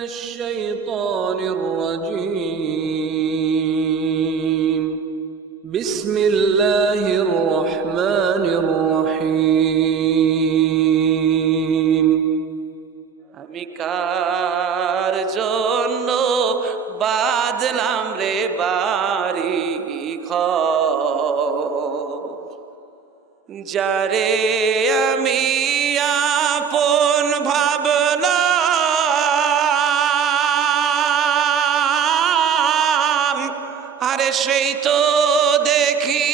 الشيطان الرجيم بسم الله الرحمن الرحيم আমি কার জন্য বাঁধলাম রে বাড়ি ঘর, যারে আমি আপন ভাবলাম, আরে সেই তো দেখি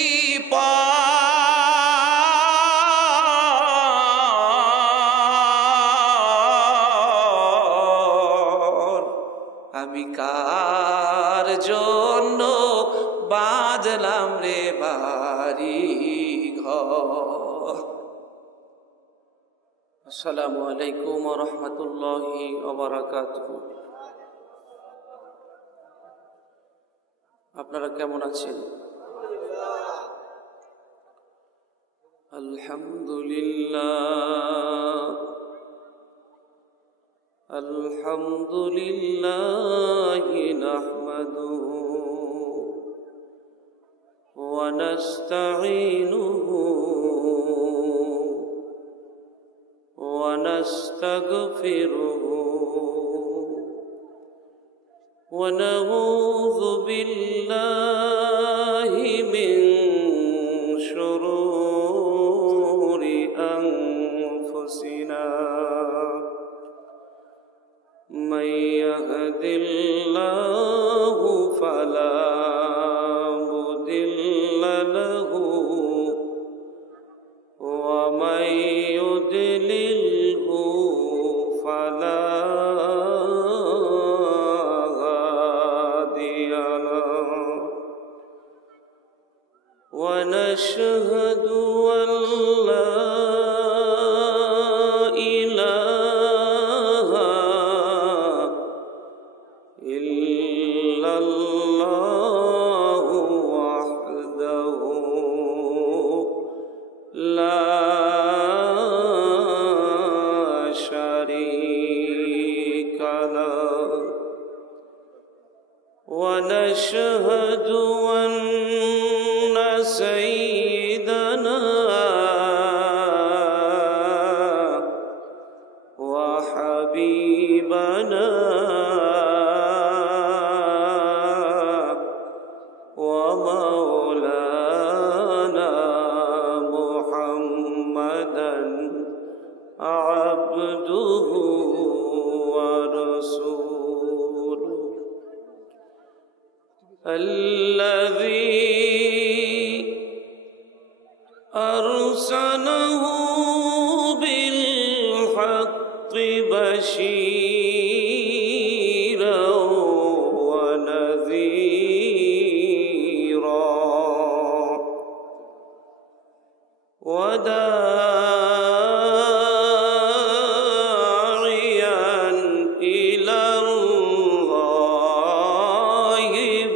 আমি কার জন্য বাঁধলাম রে বাড়ি ঘর। আসসালামু আলাইকুম ওয়া রাহমাতুল্লাহি ওয়া বারাকাতুহু। আপনারা কেমন আছেন? আলহামদুলিল্লাহ আলহামদুলিল্লাহি নাহমাদুহু ওয়া নাস্তাঈনুহু ওয়া নাস্তাগফিরুহু ওয়া নাউযু বিল্লাহি মিন শুরুরি আনফুসিনা من يهد الله فلا مضل له ومن يضلله فلا هادي له ونشهد أن لا ونشهد أن سيدنا وحبيبنا ومولانا محمدا عبده ورسوله الذي أرسله بالحق بشيرا ونذيرا وداعيا إلى الله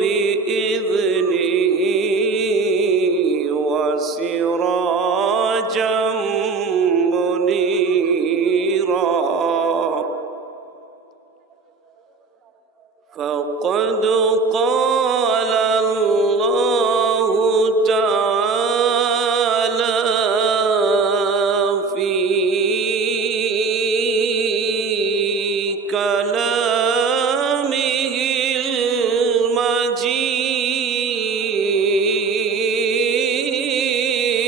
بإذنه وسراجا منيرا فقد قال الله تعالى في كلامه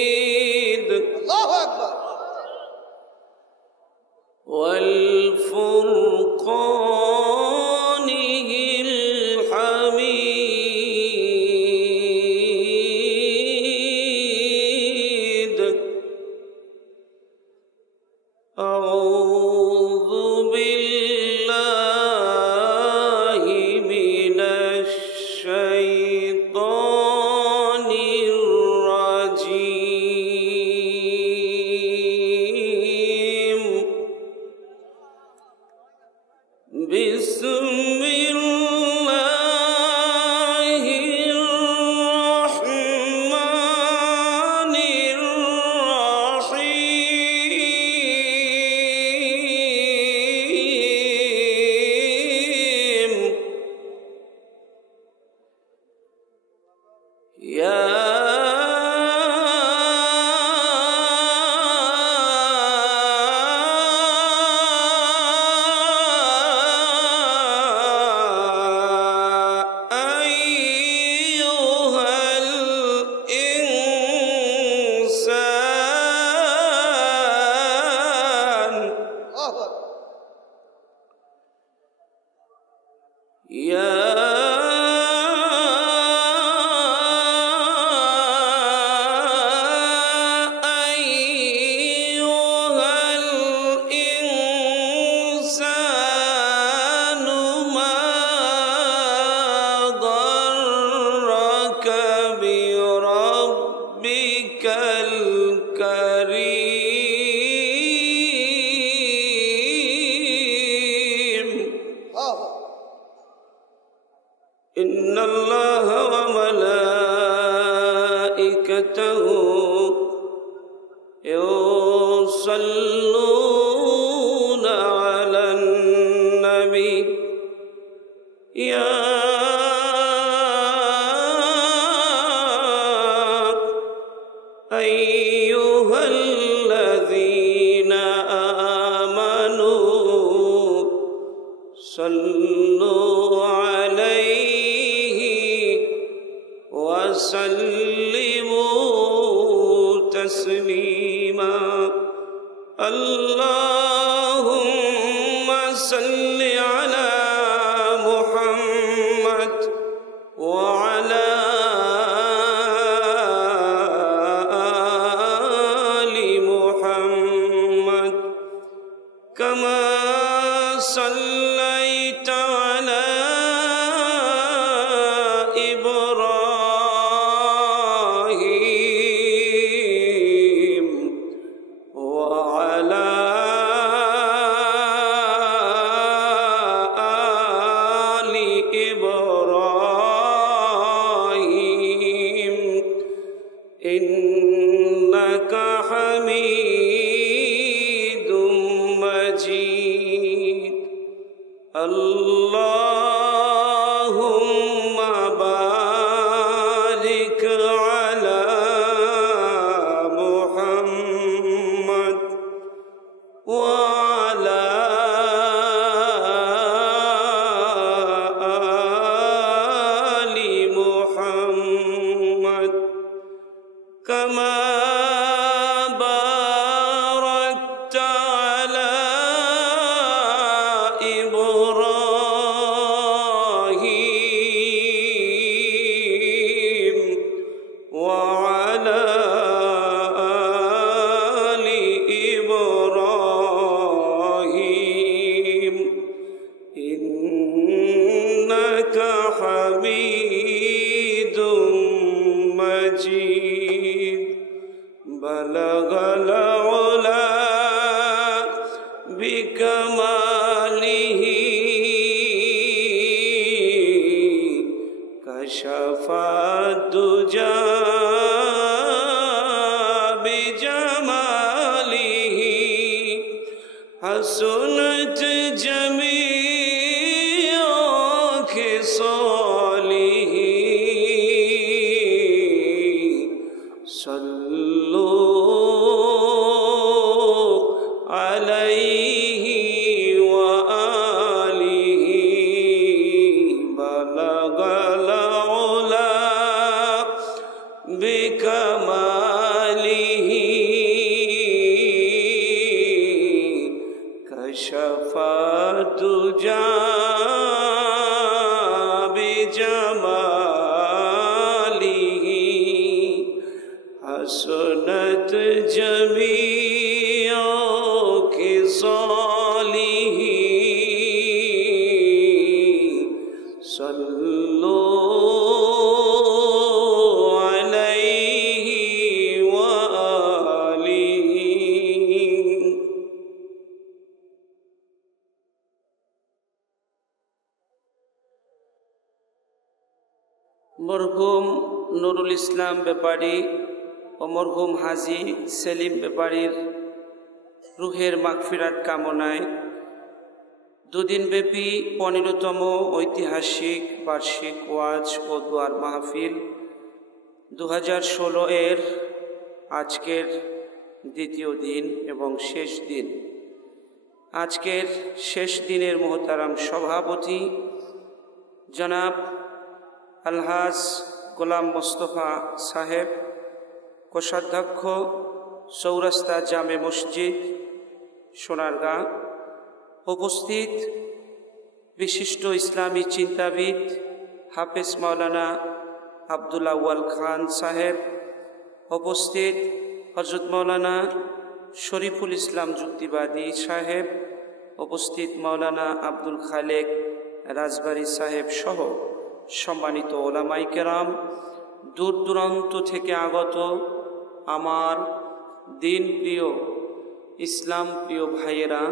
المجيد الله أكبر والفرقانه الحميد أعوذ بالله من الشيطان الرجيم بسم الله الرحمن الرحيم إن الله وملائكته يصلون على النبي يا أيها الذين آمنوا صلوا عليه وسلموا تسليما اللهم صل على محمد وعلى آل محمد كما صليت على إبراهيم وعلى آل إبراهيم إنك حميد مجيد اللهم بارك على محمد وعلى آل محمد كما باركت على إبراهيم وعلى آل إبراهيم إنك حميد مجيد بلغ العلا بكماله كشف الدجى بجماله حسنت جميع خصاله صلوا عليه وآله بلغ العلا بكماله كشف الدجى بجماله حسنت جميع خصاله صلوا عليه وآله মরহুম নুরুল ইসলাম ব্যাপারী ও মরহুম হাজী সেলিম ব্যাপারীর রুহের মাগফিরাত কামনায় দুদিনব্যাপী 15তম ঐতিহাসিক বার্ষিক ওয়াজ ও দোয়ার মাহফিল 2016 এর আজকের দ্বিতীয় দিন এবং শেষ দিন। আজকের শেষ দিনের মোহতারাম সভাপতি জনাব আলহাজ গোলাম মোস্তফা সাহেব, কোষাধ্যক্ষ চৌরাস্তা জামে মসজিদ সোনারগাঁ, উপস্থিত বিশিষ্ট ইসলামী চিন্তাবিদ হাফেজ মাওলানা আব্দুল আউয়াল খান সাহেব, উপস্থিত হযরত মাওলানা শরীফুল ইসলাম যুক্তিবাদী সাহেব, উপস্থিত মাওলানা আব্দুল খালেক রাজবাড়ী সাহেব সহ সম্মানিত ওলামায়ে কেরাম, দূর দূরান্ত থেকে আগত আমার দিন প্রিয় ইসলাম প্রিয় ভাইয়েরা,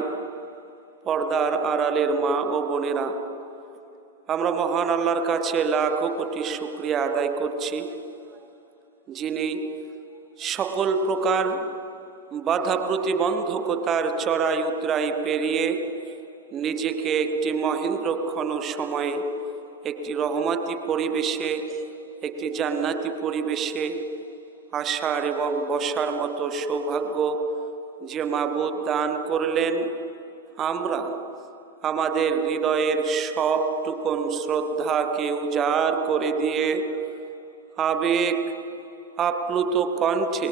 পর্দার আড়ালের মা ও বোনেরা, আমরা মহান আল্লাহর কাছে লাখো কোটি শুকরিয়া আদায় করছি, যিনি সকল প্রকার বাধা প্রতিবন্ধকতার চড়াই উতরাই পেরিয়ে নিজেকে একটি মহেন্দ্রক্ষণ সময়ে একটি রহমতি পরিবেশে, একটি জান্নাতি পরিবেশে আসার এবং বসার মতো সৌভাগ্য যে মাবুদ দান করলেন, আমরা আমাদের হৃদয়ের সবটুকুন শ্রদ্ধাকে উজাড় করে দিয়ে আবেগ আপ্লুত কণ্ঠে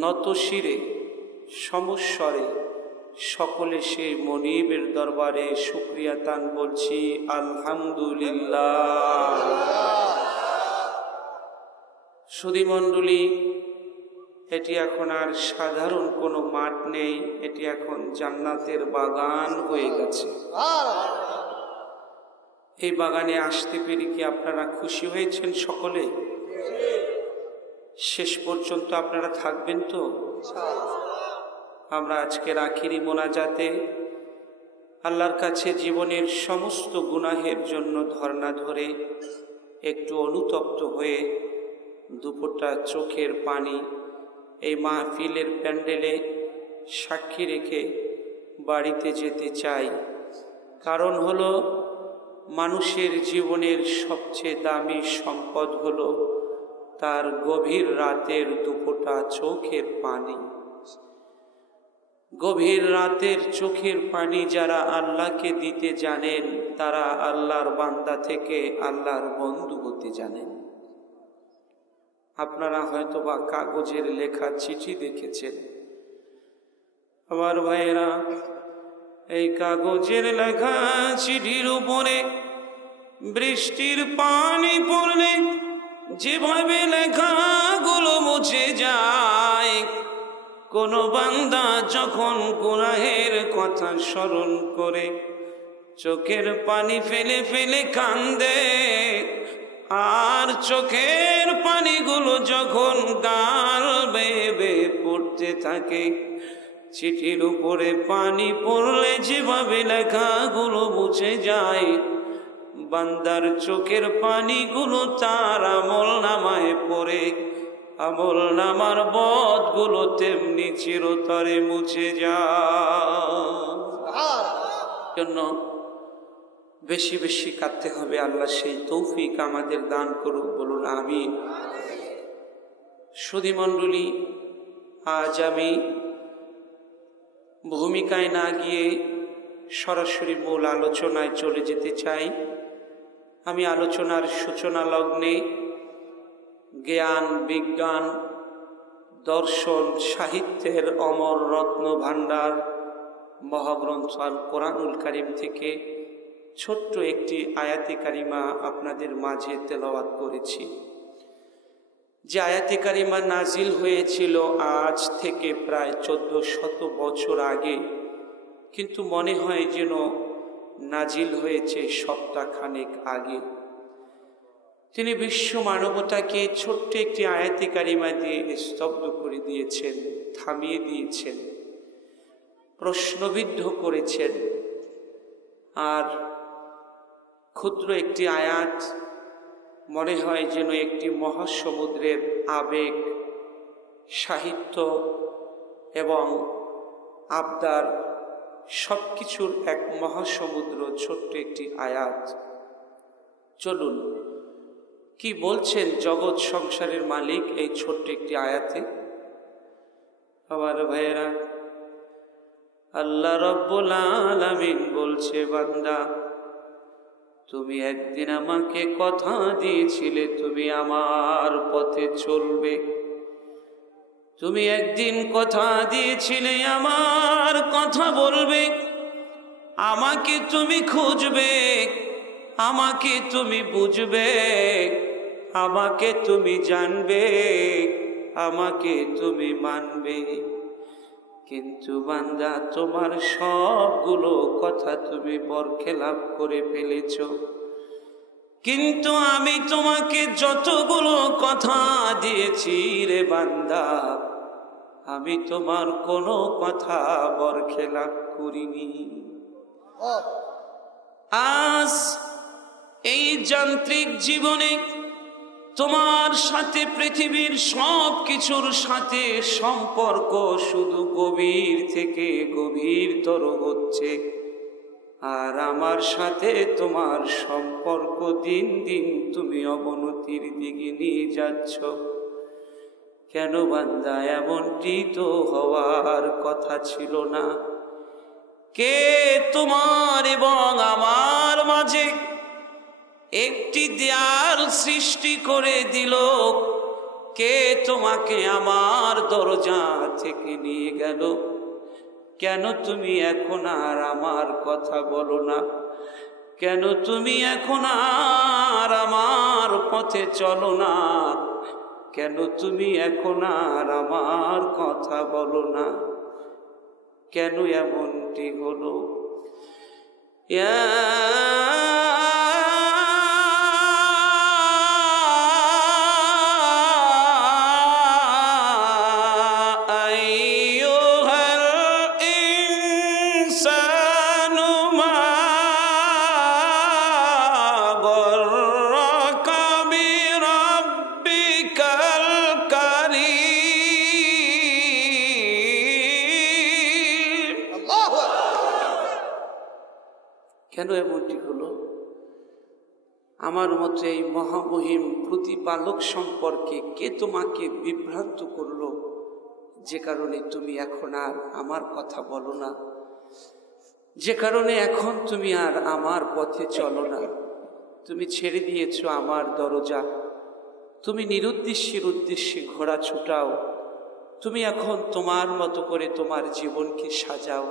নতশিরে সমস্বরে সকলে সেই মনিবের দরবারে শুকরিয়া তান বলছি আলহামদুলিল্লাহ। সুধীমণ্ডলী, এটি এখন আর সাধারণ কোনো মাঠ নেই, এটি এখন জান্নাতের বাগান হয়ে গেছে। এই বাগানে আসতে পেরে কি আপনারা খুশি হয়েছেন? সকলে শেষ পর্যন্ত আপনারা থাকবেন তো? আমরা আজকের আখিরি মোনাজাতে আল্লাহর কাছে জীবনের সমস্ত গুনাহের জন্য ধর্ণা ধরে একটু অনুতপ্ত হয়ে দুপোটা চোখের পানি এই মাহফিলের প্যান্ডেলে সাক্ষী রেখে বাড়িতে যেতে চাই। কারণ হলো, মানুষের জীবনের সবচেয়ে দামি সম্পদ হলো তার গভীর রাতের দুপোটা চোখের পানি। গভীর রাতের চোখের পানি যারা আল্লাহকে দিতে জানেন, তারা আল্লাহর বান্দা থেকে আল্লাহর বন্ধু হতে জানেন। আপনারা হয়তোবা কাগজের লেখা চিঠি দেখেছেন। আমার ভাইয়েরা, এই কাগজের লেখা চিঠির উপরে বৃষ্টির পানি পড়লে যেভাবে লেখাগুলো মুছে যায়, কোন বান্দা যখন গুনাহের কথা স্মরণ করে চোখের পানি ফেলে ফেলে কান্দে, আর চোখের পানিগুলো যখন গাল বেয়ে বেয়ে পড়তে থাকে, চিঠির উপরে পানি পড়লে যেভাবে লেখাগুলো মুছে যায়, বান্দার চোখের পানিগুলো তার আমল নামায় পড়ে আমল নামার বদগুলো তেমনি চিরতরে মুছে যায়। জন্য বেশি বেশি কাঁদতে হবে। আল্লাহ সেই তৌফিক আমাদের দান করুক, বলুন আমিন। সুধীমণ্ডলী, আজ আমি ভূমিকায় না গিয়ে সরাসরি মূল আলোচনায় চলে যেতে চাই। আমি আলোচনার সূচনা লগ্নে জ্ঞান, বিজ্ঞান, দর্শন, সাহিত্যের অমর রত্ন ভাণ্ডার মহাগ্রন্থ আল কোরআনুল কারীম থেকে ছোট্ট একটি আয়াতে কারিমা আপনাদের মাঝে তেলাওয়াত করেছি। যে আয়াতে কারিমা নাজিল হয়েছিল আজ থেকে প্রায় 1400 বছর আগে, কিন্তু মনে হয় যেন নাজিল হয়েছে সপ্তাহখানেক আগে। তিনি বিশ্ব মানবতাকে ছোট্ট একটি আয়াতে কারিমা দিয়ে স্তব্ধ করে দিয়েছেন, থামিয়ে দিয়েছেন, প্রশ্নবিদ্ধ করেছেন। আর ক্ষুদ্র একটি আয়াত মনে হয় যেন একটি মহাসমুদ্রের আবেগ, সাহিত্য এবং আবদার সবকিছুর এক মহাসমুদ্র ছোট্ট একটি আয়াত। চলুন, কি বলছেন জগৎ সংসারের মালিক এই ছোট্ট একটি আয়াতে? আমার ভাইয়েরা, আল্লাহ রব্বুল আলামিন বলছে, বান্দা, তুমি একদিন আমাকে কথা দিয়েছিলে তুমি আমার পথে চলবে। তুমি একদিন কথা দিয়েছিলে আমার কথা বলবে। আমাকে তুমি খুঁজবে, আমাকে তুমি বুঝবে, আমাকে তুমি জানবে, আমাকে তুমি মানবে। কিন্তু বান্দা, তোমার সবগুলো কথা তুমি বরখেলাপ করে ফেলেছ। কিন্তু আমি তোমাকে যতগুলো কথা দিয়েছি রে বান্দা, আমি তোমার কোনো কথা বরখেলাপ করিনি। আজ এই যান্ত্রিক জীবনে তোমার সাথে পৃথিবীর সব কিছুর সাথে সম্পর্ক শুধু গভীর থেকে গভীরতর হচ্ছে, আর আমার সাথে তোমার সম্পর্ক দিন দিন তুমি অবনতির দিকে নিয়ে যাচ্ছ। কেন বান্দা? এমনটি তো হওয়ার কথা ছিল না। কে তোমার এবং আমার মাঝে একটি দেয়াল সৃষ্টি করে দিল? কে তোমাকে আমার দরজা থেকে নিয়ে গেল? কেন তুমি এখন আর আমার কথা বলো না? কেন তুমি এখন আর আমার পথে চলো না? কেন তুমি এখন আর আমার কথা বলো না? কেন এমনটি হলো? কেন এমনটি হলো? আমার মতো এই মহামহিম প্রতিপালক সম্পর্কে কে তোমাকে বিভ্রান্ত করলো, যে কারণে তুমি এখন আর আমার কথা বলো না, যে কারণে এখন তুমি আর আমার পথে চলো না? তুমি ছেড়ে দিয়েছো আমার দরজা, তুমি নিরুদ্দেশ্যের উদ্দেশ্যে ঘোড়া ছুটাও, তুমি এখন তোমার মতো করে তোমার জীবনকে সাজাও।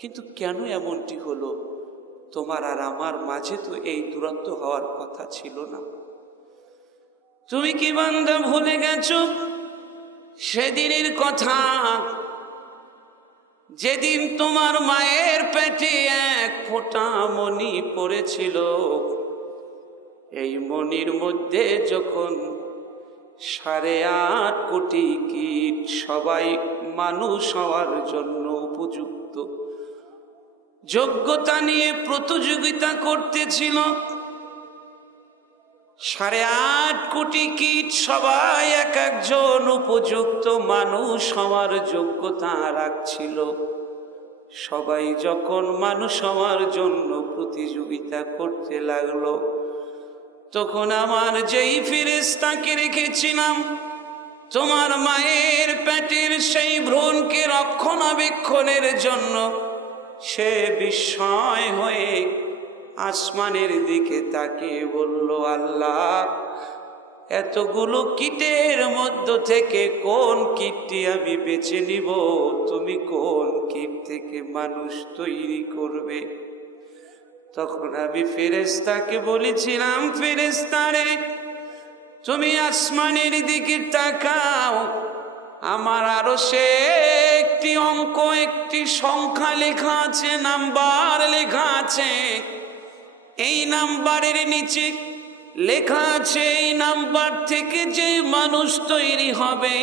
কিন্তু কেন এমনটি হলো? তোমার আর আমার মাঝে তো এই দূরত্ব হওয়ার কথা ছিল না। তুমি কি বান্দা ভুলে গেছো সেদিনের কথা, যেদিন তোমার মায়ের পেটে এক ফোঁটা মণি পড়েছিল? এই মণির মধ্যে যখন 8.5 কোটি কীট সবাই মানুষ হওয়ার জন্য উপযুক্ত যোগ্যতা নিয়ে প্রতিযোগিতা করতেছিল, 8.5 কোটি কীট সবাই এক একজন উপযুক্ত মানুষ হওয়ার যোগ্যতা রাখছিল। সবাই যখন মানুষ হওয়ার জন্য প্রতিযোগিতা করতে লাগলো, তখন আমার যেই ফেরেশতাকে রেখেছিলাম তোমার মায়ের পেটের সেই ভ্রূণকে রক্ষণাবেক্ষণের জন্য, সে বিস্ময় হয়ে আসমানের দিকে তাকিয়ে বলল, আল্লাহ, এতগুলো কীটের মধ্য থেকে কোন কীটটি আমি বেছে নিব? তুমি কোন কীট থেকে মানুষ তৈরি করবে? তখন আমি ফেরেশতাকে বলেছিলাম, ফেরেশতারে, তুমি আসমানের দিকে তাকাও, আমার আরশে একটি অঙ্ক, একটি সংখ্যা লেখা আছে, নাম্বার লেখা আছে। এই নাম্বারের নিচে লেখা আছে এই নাম্বার থেকে যে মানুষ তৈরি হবে,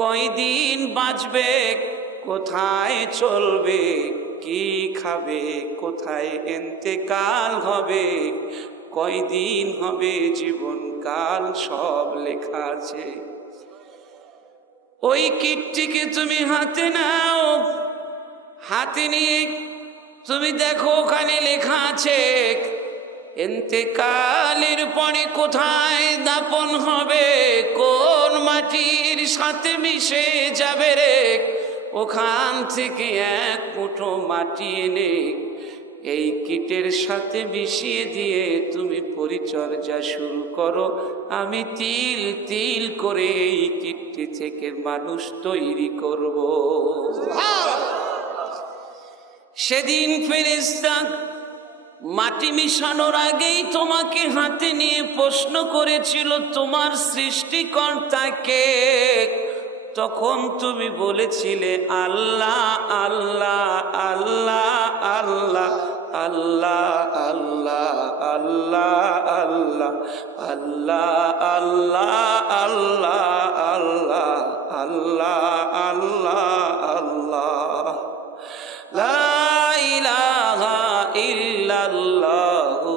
কয়দিন বাঁচবে, কোথায় চলবে, কি খাবে, কোথায় ইন্তেকাল হবে, কয়দিন হবে জীবনকাল, সব লেখা আছে। ওই কীটটিকে তুমি হাতে নাও, হাতে নিয়ে তুমি দেখো ওখানে লেখা আছে ইন্তেকালের পরে কোথায় দাফন হবে, কোন মাটির সাথে মিশে যাবে রে। ওখান থেকে এক মুঠো মাটি এনে এই কীটের সাথে মিশিয়ে দিয়ে তুমি পরিচর্যা শুরু করো, আমি তিল তিল করে এই কীটটি থেকে মানুষ তৈরি করব। সেদিন ফেরেশতা মাটি মিশানোর আগেই তোমাকে হাতে নিয়ে প্রশ্ন করেছিল তোমার সৃষ্টিকর্তা কে? তখন তুমি বলেছিলে আল্লাহ আল্লাহ আল্লাহ আল্লাহ আল্লাহ আল্লাহ আল্লাহ আল্লাহ আল্লাহ আল্লাহ আল্লাহ আল্লাহ আল্লাহ আল্লাহ লা ইলাহা ইল্লাল্লাহু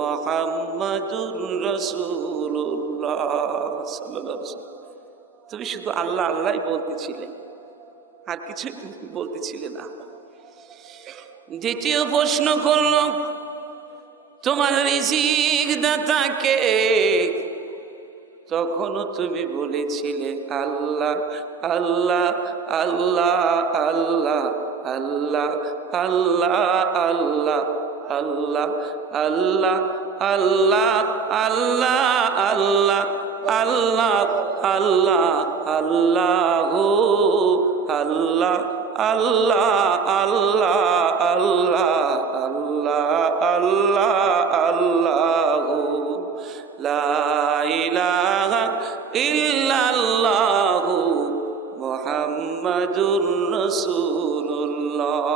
মুহাম্মাদুর রাসূলুল্লাহ সাল্লাল্লাহু আলাইহি ওয়াসাল্লাম। তুমি শুধু আল্লাহ আল্লাহই বলতেছিলে, আর কিছু বলতেছিলে না। দ্বিতীয় প্রশ্ন করল তোমার রিজিক দাতা কে? তখনও তুমি বলেছিলে আল্লাহ আল্লাহ আল্লাহ আল্লাহ আল্লাহ আল্লাহ আল্লাহ আল্লাহ আল্লাহ আল্লাহ আল্লাহ আল্লাহ আল্লাহ আল্লাহ আল্লাহ আল্লাহ আল্লাহ আল্লাহ আল্লাহ লা ইলাহা ইল্লাল্লাহু মুহাম্মাদুর রাসূলুল্লাহ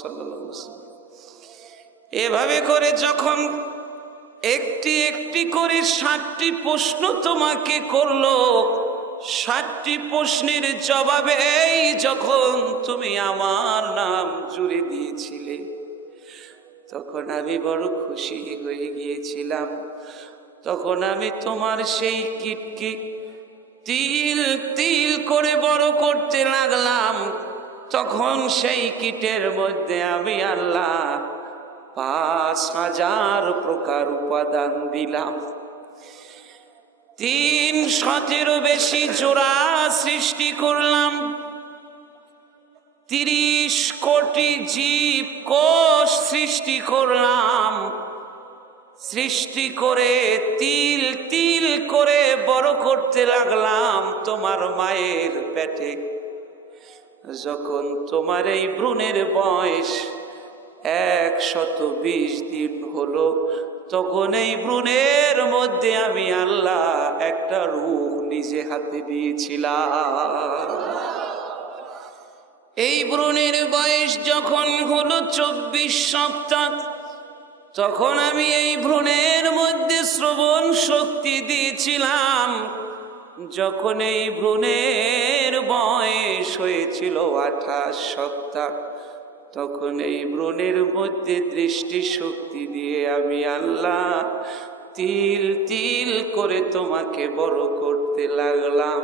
সাল্লাল্লাহু আলাইহি ওয়াসাল্লাম। এভাবে করে যখন একটি একটি করে 7টি প্রশ্ন তোমাকে করলো, 7টি প্রশ্নের জবাবে যখন তুমি আমার নাম জুড়ে দিয়েছিলে, তখন আমি বড় খুশি হয়ে গিয়েছিলাম। তখন আমি তোমার সেই কিটকে তিল তিল করে বড় করতে লাগলাম। তখন সেই কিটের মধ্যে আমি আল্লাহ 5000 প্রকার উপাদান দিলাম। 300-এরও বেশি জোড়া সৃষ্টি করলাম। 30 কোটি জীব কোষ সৃষ্টি করলাম। সৃষ্টি করে তিল তিল করে বড় করতে লাগলাম তোমার মায়ের পেটে। যখন তোমার এই ভ্রূণের বয়স 120 দিন হলো, তখন এই ভ্রূণের মধ্যে আমি আল্লাহ একটা রূহ নিজে হাতে দিয়েছিলাম। এই ভ্রূণের বয়স যখন হলো 24 সপ্তাহ, তখন আমি এই ভ্রূণের মধ্যে শ্রবণ শক্তি দিয়েছিলাম। যখন এই ভ্রূণের বয়স হয়েছিল 28 সপ্তাহ, তখন এই ভ্রূণের মধ্যে দৃষ্টি শক্তি দিয়ে আমি আল্লাহ তিল তিল করে তোমাকে বড় করতে লাগলাম।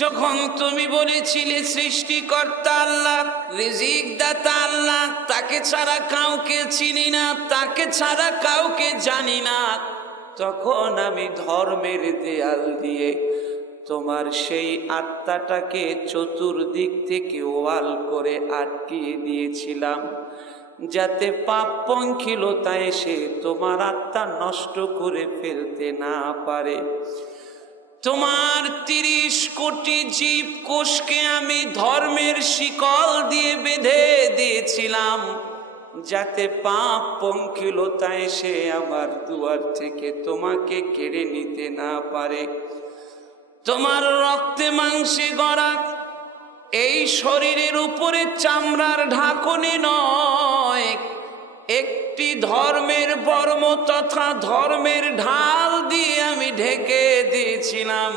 যখন তুমি বলেছিলে সৃষ্টিকর্তা আল্লাহ, রিজিক দাতা আল্লাহ, তাকে ছাড়া কাউকে চিনি না, তাকে ছাড়া কাউকে জানি না, তখন আমি ধর্মের দেয়াল দিয়ে তোমার সেই আত্মাটাকে চতুর্দিক থেকে ওয়াল করে আটকিয়ে দিয়েছিলাম, যাতে পাপ পঙ্কিলতা এসে তোমার আত্মা নষ্ট করে ফেলতে না পারে। তোমার 30 কোটি জীব কোষকে আমি ধর্মের শিকল দিয়ে বেঁধে দিয়েছিলাম, যাতে পাপ পঙ্কিলতা এসে আমার দুয়ার থেকে তোমাকে কেড়ে নিতে না পারে। তোমার রক্তে মাংসে গড়া এই শরীরের উপরে চামড়ার ঢাকনি নয়, একটি ধর্মের বর্ম তথা ধর্মের ঢাল দিয়ে আমি ঢেকে দিয়েছিলাম,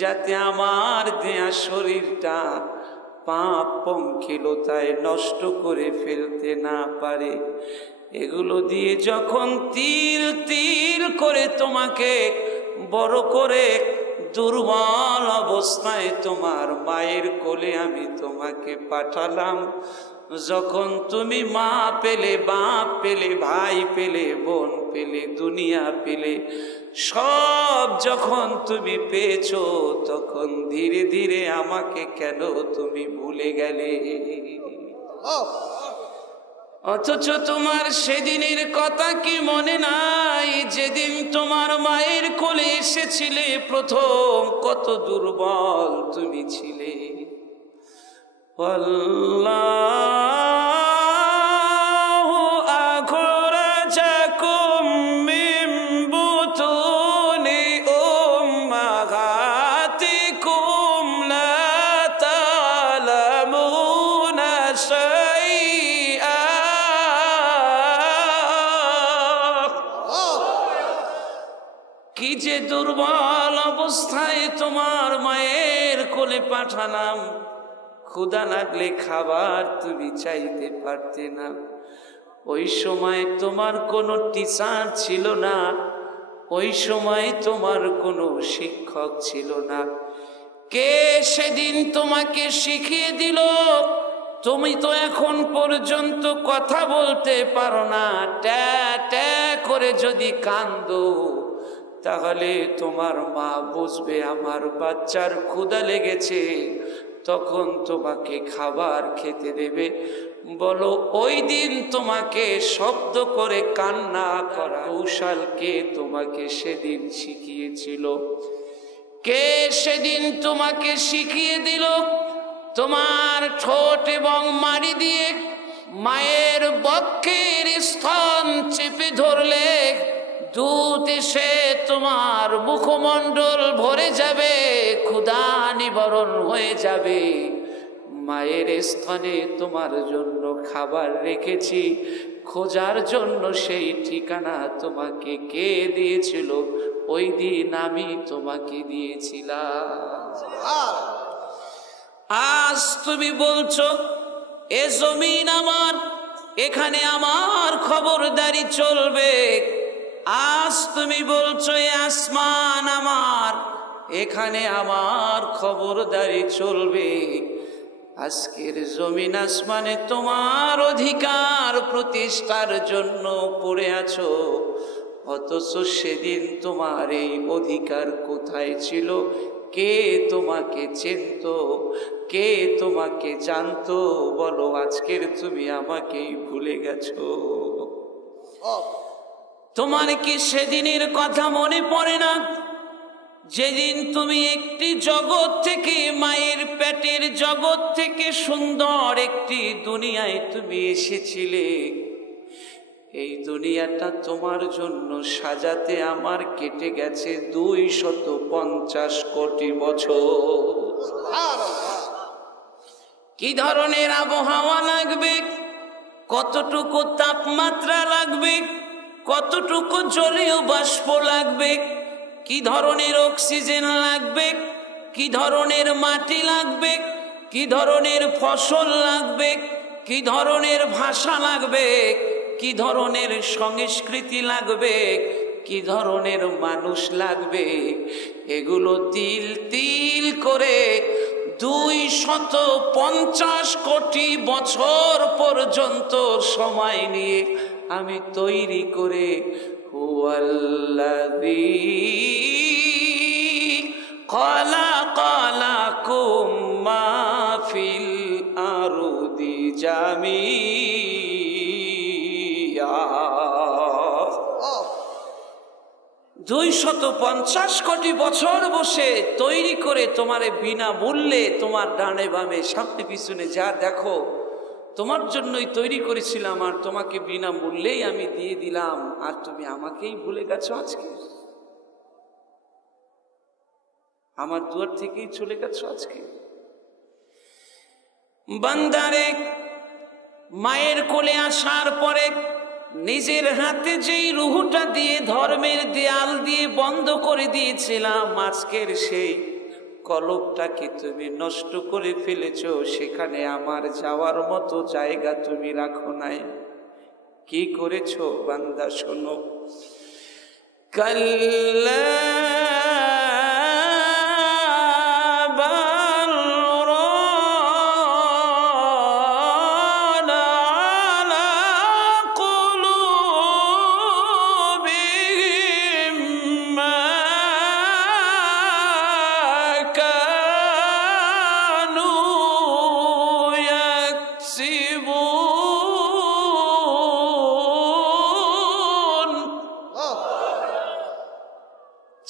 যাতে আমার দেয়া শরীরটা পাপ পঙ্কিলতায় নষ্ট করে ফেলতে না পারে। এগুলো দিয়ে যখন তিল তিল করে তোমাকে বড় করে দুর্বল অবস্থায় তোমার মায়ের কোলে আমি তোমাকে পাঠালাম, যখন তুমি মা পেলে, বাপ পেলে, ভাই পেলে, বোন পেলে, দুনিয়া পেলে, সব যখন তুমি পেয়েছো, তখন ধীরে ধীরে আমাকে কেন তুমি ভুলে গেলে? অথচ তোমার সেদিনের কথা কি মনে নাই? যেদিন তোমার মায়ের কোলে এসেছিলে প্রথম, কত দুর্বল তুমি ছিলে, ওয়াল্লাহু আখরাজাকুম মিন বুতুনি উম্মাহাতিকুম লা তা'লামুনা শাইআ। কি যে দুর্বল অবস্থায় তোমার মায়ের কোলে পাঠালাম, ক্ষুধা লাগলে খাবার তুমি চাইতে পারতে না। ওই সময় তোমার কোনো টিচার ছিল না, ওই সময় তোমার কোনো শিক্ষক ছিল না। কে সেদিন তোমাকে শিখিয়ে দিল? তুমি তো এখন পর্যন্ত কথা বলতে পারো না। ট্যা ট্যা করে যদি কান্দো তাহলে তোমার মা বুঝবে আমার বাচ্চার ক্ষুধা লেগেছে, তখন তোমাকে খাবার খেতে দেবে। বলো, ওই দিন তোমাকে শব্দ করে কান্না করা কৌশল কে তোমাকে সেদিন শিখিয়েছিল? কে সেদিন তোমাকে শিখিয়ে দিল? তোমার ঠোঁট এবং মাড়ি দিয়ে মায়ের বক্ষের স্তন চেপে ধরলে দুধ এসে তোমার মুখমণ্ডল ভরে যাবে, ক্ষুধা নিবারণ হয়ে যাবে। মায়ের স্তনে তোমার জন্য খাবার রেখেছি, খোঁজার জন্য সেই ঠিকানা তোমাকে কে দিয়েছিল? ওই দিন আমি তোমাকে দিয়েছিলাম। আজ তুমি বলছো এ জমিন আমার, এখানে আমার খবরদারি চলবে। আজ তুমি বলছো এ আসমান আমার, এখানে আমার খবরদারি চলবে। আজকের জমিন আসমানে তোমার অধিকার প্রতিষ্ঠার জন্য পড়ে আছো, অথচ সেদিন তোমার এই অধিকার কোথায় ছিল? কে তোমাকে চিনতো? কে তোমাকে জানতো? বলো, আজকের তুমি আমাকেই ভুলে গেছো। তোমার কি সেদিনের কথা মনে পড়ে না, যেদিন তুমি একটি জগৎ থেকে, মায়ের পেটের জগৎ থেকে সুন্দর একটি দুনিয়ায় তুমি এসেছিলে? এই দুনিয়াটা তোমার জন্য সাজাতে আমার কেটে গেছে 250 কোটি বছর। কি ধরনের আবহাওয়া লাগবে, কতটুকু তাপমাত্রা লাগবে, কতটুকু জলীয় বাষ্প লাগবে, কি ধরনের অক্সিজেন লাগবে, কি ধরনের মাটি লাগবে, কি ধরনের ফসল লাগবে, কি ধরনের ভাষা লাগবে, কি ধরনের সংস্কৃতি লাগবে, কি ধরনের মানুষ লাগবে, এগুলো তিল তিল করে 250 কোটি বছর পর্যন্ত সময় নিয়ে আমি তৈরি করে হুয়াল্লাযী খালাকালাকুম মা ফিল আরদি জামিআ। 250 কোটি বছর বসে তৈরি করে তোমারে বিনা মূল্যে তোমার ডানে বামে সামনে পিছনে যা দেখো তোমার জন্যই তৈরি করেছিলাম, আর তোমাকে বিনা মূল্যেই আমি দিয়ে দিলাম, আর তুমি আমাকেই ভুলে গেছো। আজকে আমার দুয়ার থেকেই চলে গেছো। আজকে বান্দারে মায়ের কোলে আসার পরে নিজের হাতে যেই রুহুটা দিয়ে ধর্মের দেয়াল দিয়ে বন্ধ করে দিয়েছিলাম, আজকের সেই কলবটাকে তুমি নষ্ট করে ফেলেছো। সেখানে আমার যাওয়ার মতো জায়গা তুমি রাখো নাই। কি করেছো বান্দা? শোনো, কাল্লা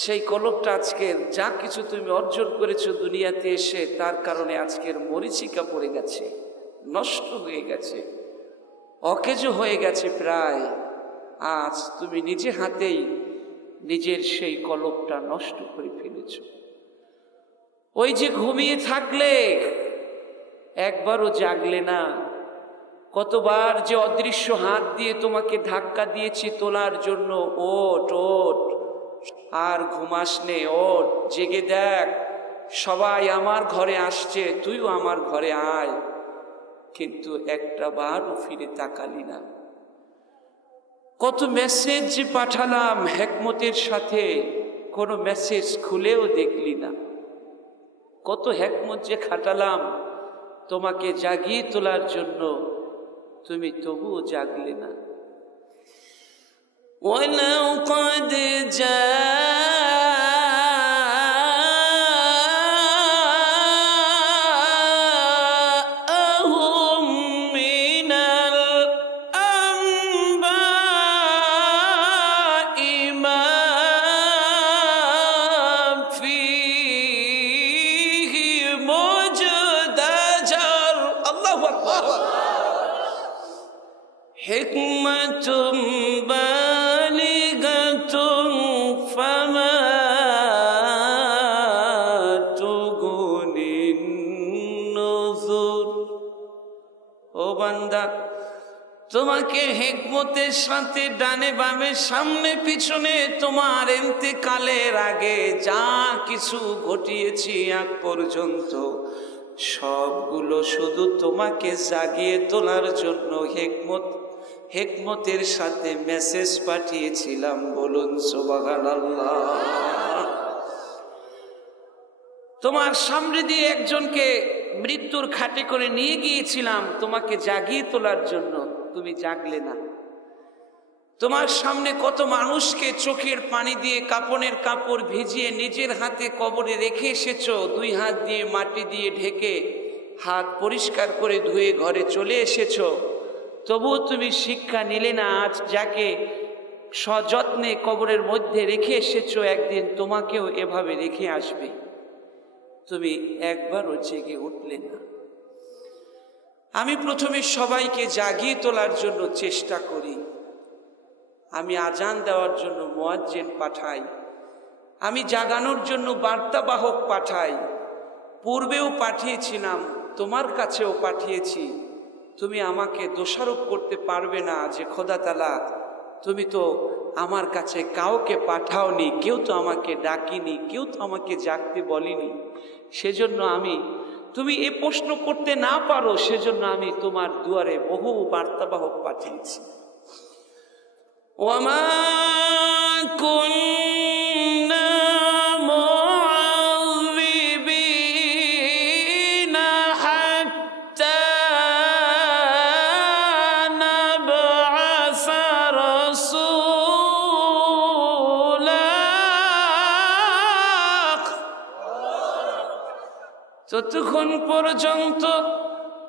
সেই কলবটা আজকের যা কিছু তুমি অর্জন করেছো দুনিয়াতে এসে, তার কারণে আজকের মরিচিকা পড়ে গেছে, নষ্ট হয়ে গেছে, অকেজো হয়ে গেছে প্রায়। আজ তুমি নিজে হাতেই নিজের সেই কলবটা নষ্ট করে ফেলেছ। ওই যে ঘুমিয়ে থাকলে একবারও জাগলে না, কতবার যে অদৃশ্য হাত দিয়ে তোমাকে ধাক্কা দিয়েছি তোলার জন্য, ওঠ ওঠ, আর ঘুমাস নে, ওঠ, জেগে দেখ, সবাই আমার ঘরে আসছে, তুইও আমার ঘরে আয়। কিন্তু একটা বারও ফিরে তাকালি না। কত মেসেজ যে পাঠালাম হেকমতের সাথে, কোনো মেসেজ খুলেও দেখলি না। কত হেকমত যে খাটালাম তোমাকে জাগিয়ে তোলার জন্য, তুমি তবুও জাগলে না। ওয়ালাউ ক্বাদ জাআহুম মিনাল আমবাই মা ফীহি মুজদাজার। আল্লাহু আকবার। হিকমাতুম বালিগাতুম ফামা তুগনিন নুযুর। ও বান্দা, তোমাকে হিকমতের সাথে ডানে বামে সামনে পিছনে তোমার ইন্তেকালের আগে যা কিছু ঘটিয়েছি আজ পর্যন্ত, সবগুলো শুধু তোমাকে জাগিয়ে তোলার জন্য হিকমতের সাথে মেসেজ পাঠিয়েছিলাম। বলুন সুবহানাল্লাহ। তোমার সামনে দিয়ে একজনকে মৃত্যুর খাটে করে নিয়ে গিয়েছিলাম তোমাকে জাগিয়ে তোলার জন্য, তুমি জাগলে না। তোমার সামনে কত মানুষকে চোখের পানি দিয়ে কাপনের কাপড় ভিজিয়ে নিজের হাতে কবরে রেখে এসেছো, দুই হাত দিয়ে মাটি দিয়ে ঢেকে হাত পরিষ্কার করে ধুয়ে ঘরে চলে এসেছো, তবুও তুমি শিক্ষা নিলে না। আজ যাকে সযত্নে কবরের মধ্যে রেখে এসেছো, একদিন তোমাকেও এভাবে রেখে আসবে। তুমি একবারও জেগে উঠলে না। আমি প্রথমে সবাইকে জাগিয়ে তোলার জন্য চেষ্টা করি, আমি আজান দেওয়ার জন্য মুয়াজ্জিন পাঠাই, আমি জাগানোর জন্য বার্তাবাহক পাঠাই, পূর্বেও পাঠিয়েছিলাম, তোমার কাছেও পাঠিয়েছি। তুমি আমাকে দোষারোপ করতে পারবে না যে খোদা তাআলা তুমি তো আমার কাছে কাউকে পাঠাওনি, কেউ তো আমাকে ডাকিনি, কেউ তো আমাকে জাগতে বলিনি। সেজন্য তুমি এ প্রশ্ন করতে না পারো, সেজন্য আমি তোমার দুয়ারে বহু বার্তাবাহক পাঠিয়েছি। ওয়ামা কুন্না মুআযিবিনা হাত্তা নাবআসা রাসূলা। ততক্ষণ পর্যন্ত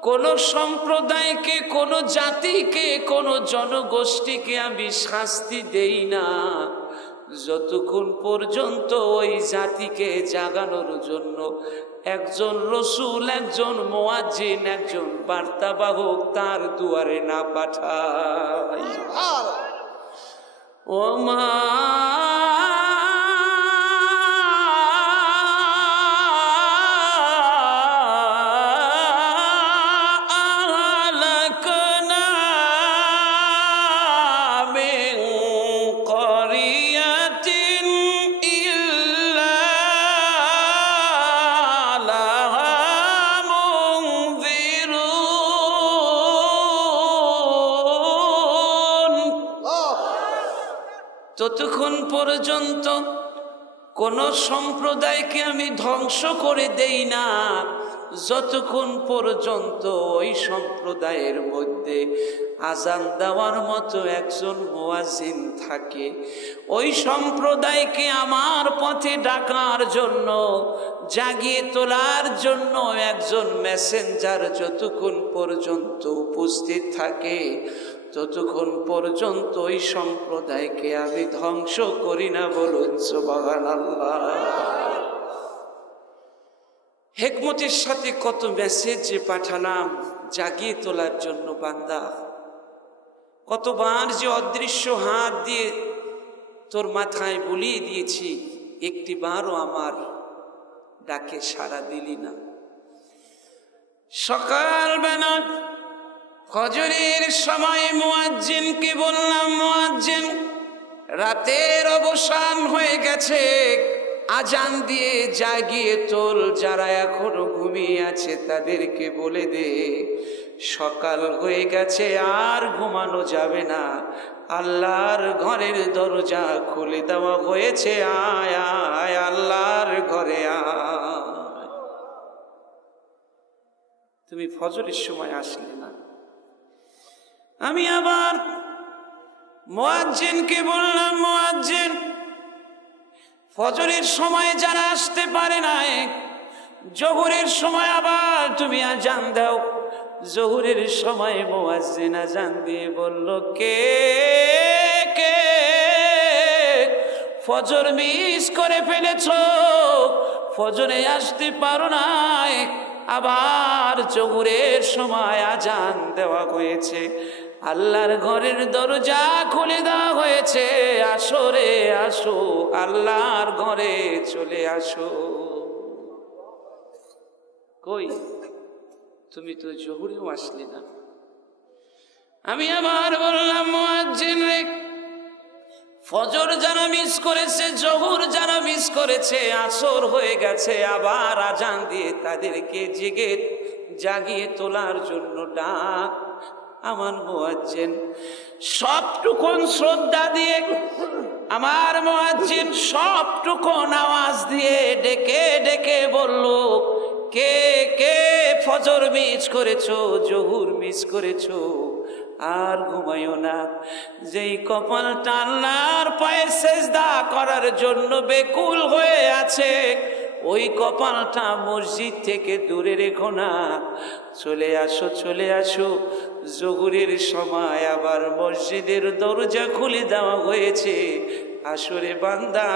কোন সম্প্রদায়কে, কোন জাতিকে, কোন জনগোষ্ঠীকে আমি শাস্তি দেই না, যতক্ষণ পর্যন্ত ওই জাতিকে জাগানোর জন্য একজন রসূল, একজন মুয়াজ্জিন, একজন বার্তাবাহক তার দুয়ারে না পাঠাই। ওমা ততক্ষণ পর্যন্ত কোন সম্প্রদায়কে আমি ধ্বংস করে দেই না, যতক্ষণ পর্যন্ত ওই সম্প্রদায়ের মধ্যে আজান দেওয়ার মতো একজন মুয়াজ্জিন থাকে, ওই সম্প্রদায়কে আমার পথে ডাকার জন্য, জাগিয়ে তোলার জন্য একজন মেসেঞ্জার যতক্ষণ পর্যন্ত উপস্থিত থাকে, ততক্ষণ পর্যন্ত ওই সম্প্রদায়কে আমি ধ্বংস করি না। বলুন সুবহানাল্লাহ। হিকমতের সাথে কত মেসেজ যে পাঠালাম জাগিয়ে তোলার জন্য বান্দা। কতবার যে অদৃশ্য হাত দিয়ে তোর মাথায় বুলিয়ে দিয়েছি, একটি বারও আমার ডাকে সাড়া দিলি না। সকালবেলা ফজরের সময় মুয়াজ্জিনকে বললাম, মুয়াজ্জিন রাতের অবসান হয়ে গেছে, আজান দিয়ে জাগিয়ে তোল, যারা এখনো ঘুমিয়ে আছে তাদেরকে বলে দে সকাল হয়ে গেছে, আর ঘুমানো যাবে না, আল্লাহর ঘরের দরজা খুলে দেওয়া হয়েছে, আয় আয় আল্লাহর ঘরে আয়। তুমি ফজরের সময় আসলে না। আমি আবার মুয়াজ্জিনকে বললাম, মুয়াজ্জিন ফজরের সময় যারা আসতে পারে নাই, জোহরের সময় আবার তুমি আজান দাও। জোহরের সময় মুয়াজ্জিন আজান দিয়ে বলল, কে কে ফজর মিস করে ফেলেছ, ফজরে আসতে পারো নাই, আবার জোহরের সময় আজান দেওয়া হয়েছে, আল্লাহর ঘরের দরজা খুলে দেওয়া হয়েছে, আসো রে আসো, আল্লাহর ঘরে চলে আসো। কই তুমি তো জোহরেও আসলে না। আমি আবার বললাম, মুয়াজ্জিন রে ফজর যারা মিস করেছে, জোহর যারা মিস করেছে, আসর হয়ে গেছে, আবার আজান দিয়ে তাদেরকে জাগিয়ে তোলার জন্য ডাক। আমার মুয়াজ্জিন সবটুকুন শ্রদ্ধা দিয়ে, আমার মুয়াজ্জিন সবটুকুন আওয়াজ দিয়ে ডেকে ডেকে বলল, কে কে ফজর মিস করেছো, জোহর মিস করেছো, আর ঘুমাইও না। যেই কপালটা আল্লাহর পায়ে সেজদা করার জন্য বেকুল হয়ে আছে, ওই কপালটা মসজিদ থেকে দূরে রেখো না, চলে আসো চলে আসো। জোহরের সময় আবার মসজিদের দরজা খুলে দেওয়া হয়েছে, আসরে বান্দা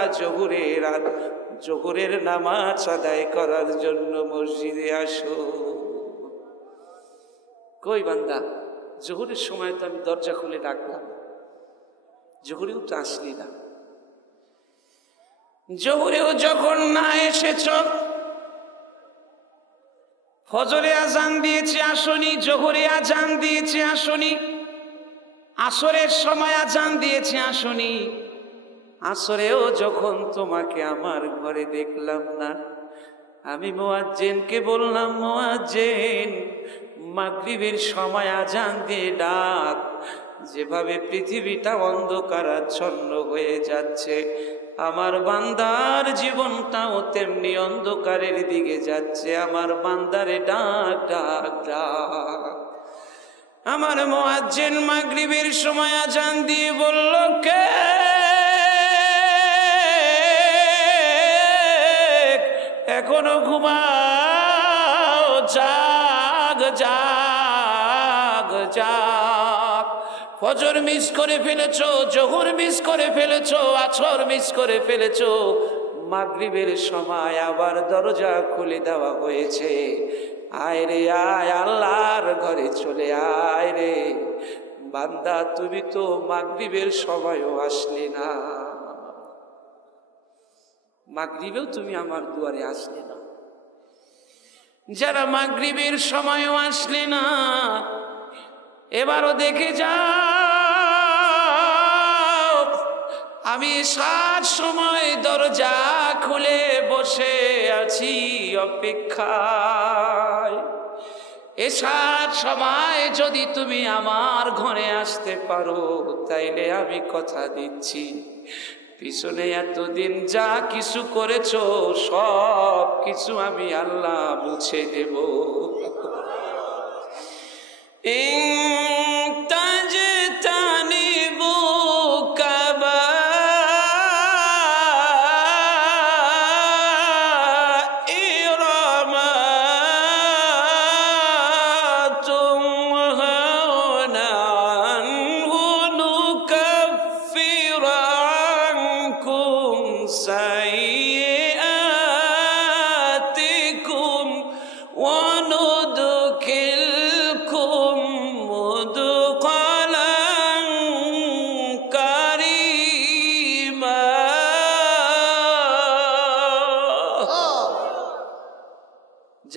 জোহরের নামাজ আদায় করার জন্য মসজিদে আসো। কই বান্দা, জোহরের সময় তো আমি দরজা খুলে ডাকলাম, জোহরেও তো আসলি না। জোহরেও যখন না এসেছ, ফজরে আজান দিয়েছি আসনি, জোহরে আজান দিয়েছি আসনি, আসরের সময় আজান দিয়েছি আসনি, আসরেও যখন তোমাকে আমার ঘরে দেখলাম না, আমি মুয়াজ্জিনকে বললাম, মুয়াজ্জিন মাগরিবের সময় আজান দিয়ে ডাক। যেভাবে পৃথিবীটা অন্ধকারাচ্ছন্ন হয়ে যাচ্ছে, আমার বান্দার জীবনটাও তেমনি অন্ধকারের দিকে যাচ্ছে, আমার বান্দারে ডাক ডাক ডাক। আমার মুয়াজ্জিন মাগরিবের সময় আজান দিয়ে বলল, কে এখনো ঘুমাও, জাগ জাগ জাগ। ফজর মিস করে ফেলেছো, জোহর মিস করে ফেলেছো, আসর মিস করে ফেলেছো, মাগরিবের সময় আবার দরজা খুলে দেওয়া হয়েছে, আয় রে আয়, আল্লাহর ঘরে চলে আয় রে। বান্দা তুমি তো মাগরিবের সময়ও আসলে না, মাগরিবেও তুমি আমার দুয়ারে আসলে না। যারা মাগরিবের সময়ও আসলে না, এবারও দেখে যাও, আমি 7 সময় দরজা খুলে বসে আছি অপেক্ষায়। 7 সময় যদি তুমি আমার ঘরে আসতে পারো, তাইলে আমি কথা দিচ্ছি, পিছনে এতদিন যা কিছু করেছো সব কিছু আমি আল্লাহ মুছে দেব।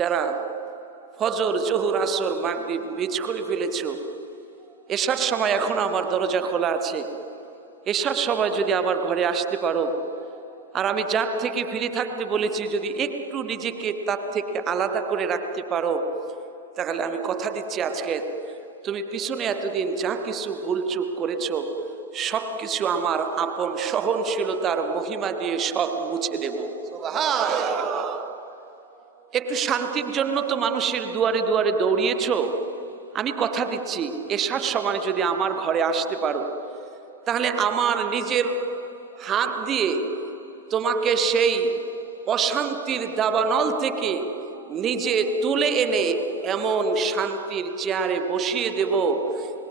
যারা ফজর, জোহর, আসর, মাগরিব মিস করে ফেলেছ, এশার সময় এখন আমার দরজা খোলা আছে, এশার সময় যদি আবার ঘরে আসতে পারো, আর আমি যার থেকে ফিরে থাকতে বলেছি যদি একটু নিজেকে তার থেকে আলাদা করে রাখতে পারো, তাহলে আমি কথা দিচ্ছি আজকে তুমি পিছনে এতদিন যা কিছু ভুলচুক করেছ সব কিছু আমার আপন সহনশীলতার মহিমা দিয়ে সব মুছে দেব। একটু শান্তির জন্য তো মানুষের দুয়ারে দুয়ারে দৌড়িয়েছ, আমি কথা দিচ্ছি এশার সময় যদি আমার ঘরে আসতে পারো, তাহলে আমার নিজের হাত দিয়ে তোমাকে সেই অশান্তির দাবানল থেকে নিজে তুলে এনে এমন শান্তির চেয়ারে বসিয়ে দেব,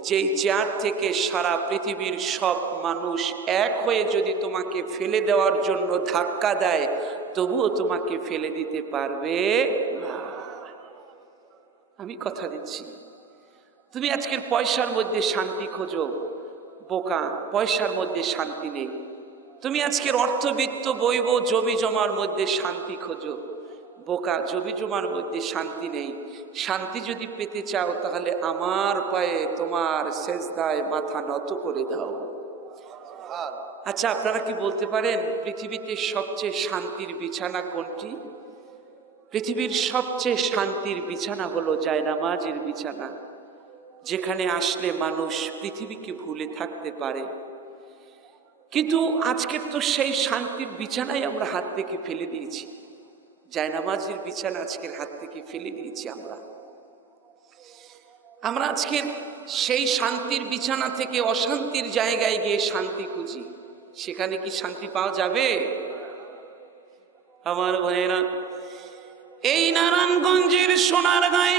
যেই চেয়ার থেকে সারা পৃথিবীর সব মানুষ এক হয়ে যদি তোমাকে ফেলে দেওয়ার জন্য ধাক্কা দেয়, তবুও তোমাকে ফেলে দিতে পারবে না। আমি কথা দিচ্ছি। তুমি আজকের পয়সার মধ্যে শান্তি খোঁজো, বোকা, পয়সার মধ্যে শান্তি নেই। তুমি আজকের অর্থবিত্ত বৈব জমি জমার মধ্যে শান্তি খোঁজো, বোকা, জমি জমার মধ্যে শান্তি নেই। শান্তি যদি পেতে চাও তাহলে আমার পায়ে তোমার সেজদায় মাথা নত করে দাও। আচ্ছা, আপনারা কি বলতে পারেন পৃথিবীতে সবচেয়ে শান্তির বিছানা কোনটি? পৃথিবীর সবচেয়ে শান্তির বিছানা হলো জায়নামাজের বিছানা, যেখানে আসলে মানুষ পৃথিবীকে ভুলে থাকতে পারে। কিন্তু আজকের তো সেই শান্তির বিছানাই আমরা হাত থেকে ফেলে দিয়েছি। জায়নামাজের বিছানা আজকের হাত থেকে ফেলে দিয়েছি আমরা আজকের সেই শান্তির বিছানা থেকে অশান্তির জায়গায় গিয়ে শান্তি খুঁজি। সেখানে কি শান্তি পাওয়া যাবে? আমার ভাইয়েরা, এই নারায়ণগঞ্জের সোনারগাঁয়ে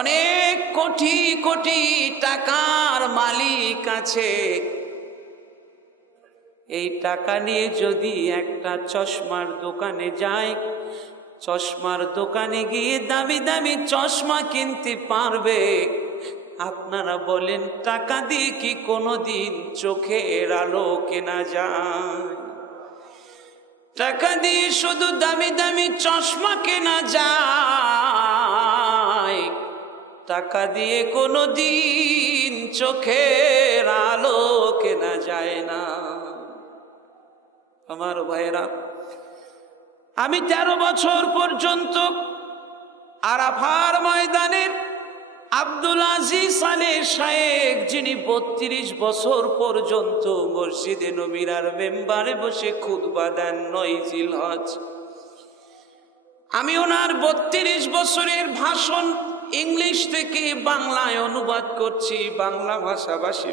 অনেক কোটি কোটি টাকার মালিক আছে। এই টাকা নিয়ে যদি একটা চশমার দোকানে যায়, চশমার দোকানে গিয়ে দামি দামি চশমা কিনতে পারবে। আপনারা বলেন, টাকা দিয়ে কি কোনোদিন চোখের আলো কেনা যায়? টাকা দিয়ে শুধু দামি দামি চশমা কেনা যায়, টাকা দিয়ে কোনোদিন চোখের আলো কেনা যায় না। আমার ভাইয়েরা, আমি 13 বছর পর্যন্ত আরাফার ময়দানের আব্দুল আজিজ আলী শায়েখ, যিনি 32 বছর পর্যন্ত মসজিদে নবীর মেম্বারে বসে খুতবা দেন 9 জিলহজ, আমি ওনার 32 বছরের ভাষণ ইংলিশ থেকে বাংলায় অনুবাদ করছি বাংলা ভাষাভাষী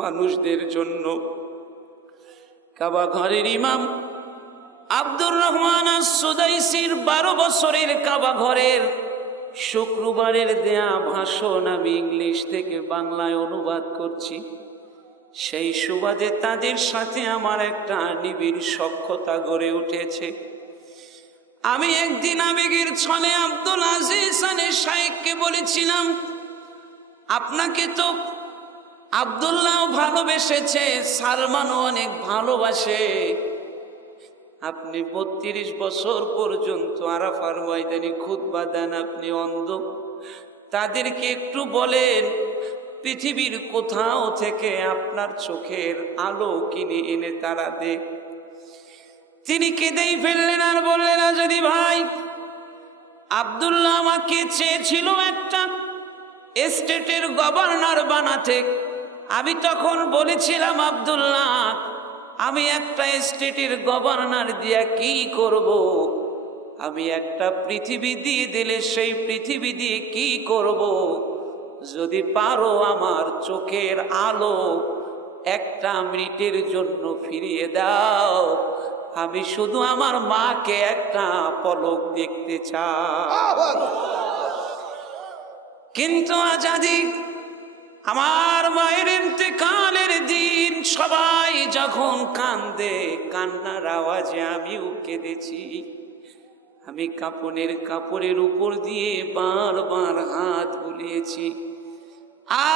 মানুষদের জন্য। কাবা ঘরের ইমাম আব্দুর রহমান আস-সুদাইসির 12 বছরের কাবা ঘরের শুক্রবারের দেয়া ভাষণ আমি ইংলিশ থেকে বাংলায় অনুবাদ করছি। সেই সুবাদে তাদের সাথে আমার একটা নিবিড় সখ্যতা গড়ে উঠেছে। আমি একদিন আবেগের ছলে আব্দুল আজিজ আলী শায়েখকে বলেছিলাম, আপনাকে তো আব্দুল্লাহ ভালোবেসেছে, সালমানও অনেক ভালোবাসে, আপনি 32 বছর পর্যন্ত আরাফার ময়দানে খুতবা দেন, আপনি অন্ধ। তাদেরকে একটু বলেন পৃথিবীর কোথাও থেকে আপনার চোখের আলো কিনে এনে তারা দেখ। তিনি কেঁদেই ফেললেন আর বললেন, যদি ভাই আব্দুল্লাহ আমাকে চেয়েছিল একটা স্টেটের গভর্নর বানাতে, আমি তখন বলেছিলাম, আব্দুল্লাহ আমি একটা স্টেটের গভর্নর দিয়া কি করব? আমি একটা পৃথিবী দিয়ে দিলে সেই পৃথিবী দিয়ে কি করব? যদি পারো আমার চোখের আলো 1 মিনিটের জন্য ফিরিয়ে দাও, আমি শুধু আমার মাকে একটা পলক দেখতে চাই। কিন্তু আজাদি আমার মায়ের ইন্তেকালের দিন সবাই যখন কান্দে, কান্নার আওয়াজে আমিও কেঁদেছি। আমি কাপড়ের উপর দিয়ে বারবার হাত বুলিয়েছি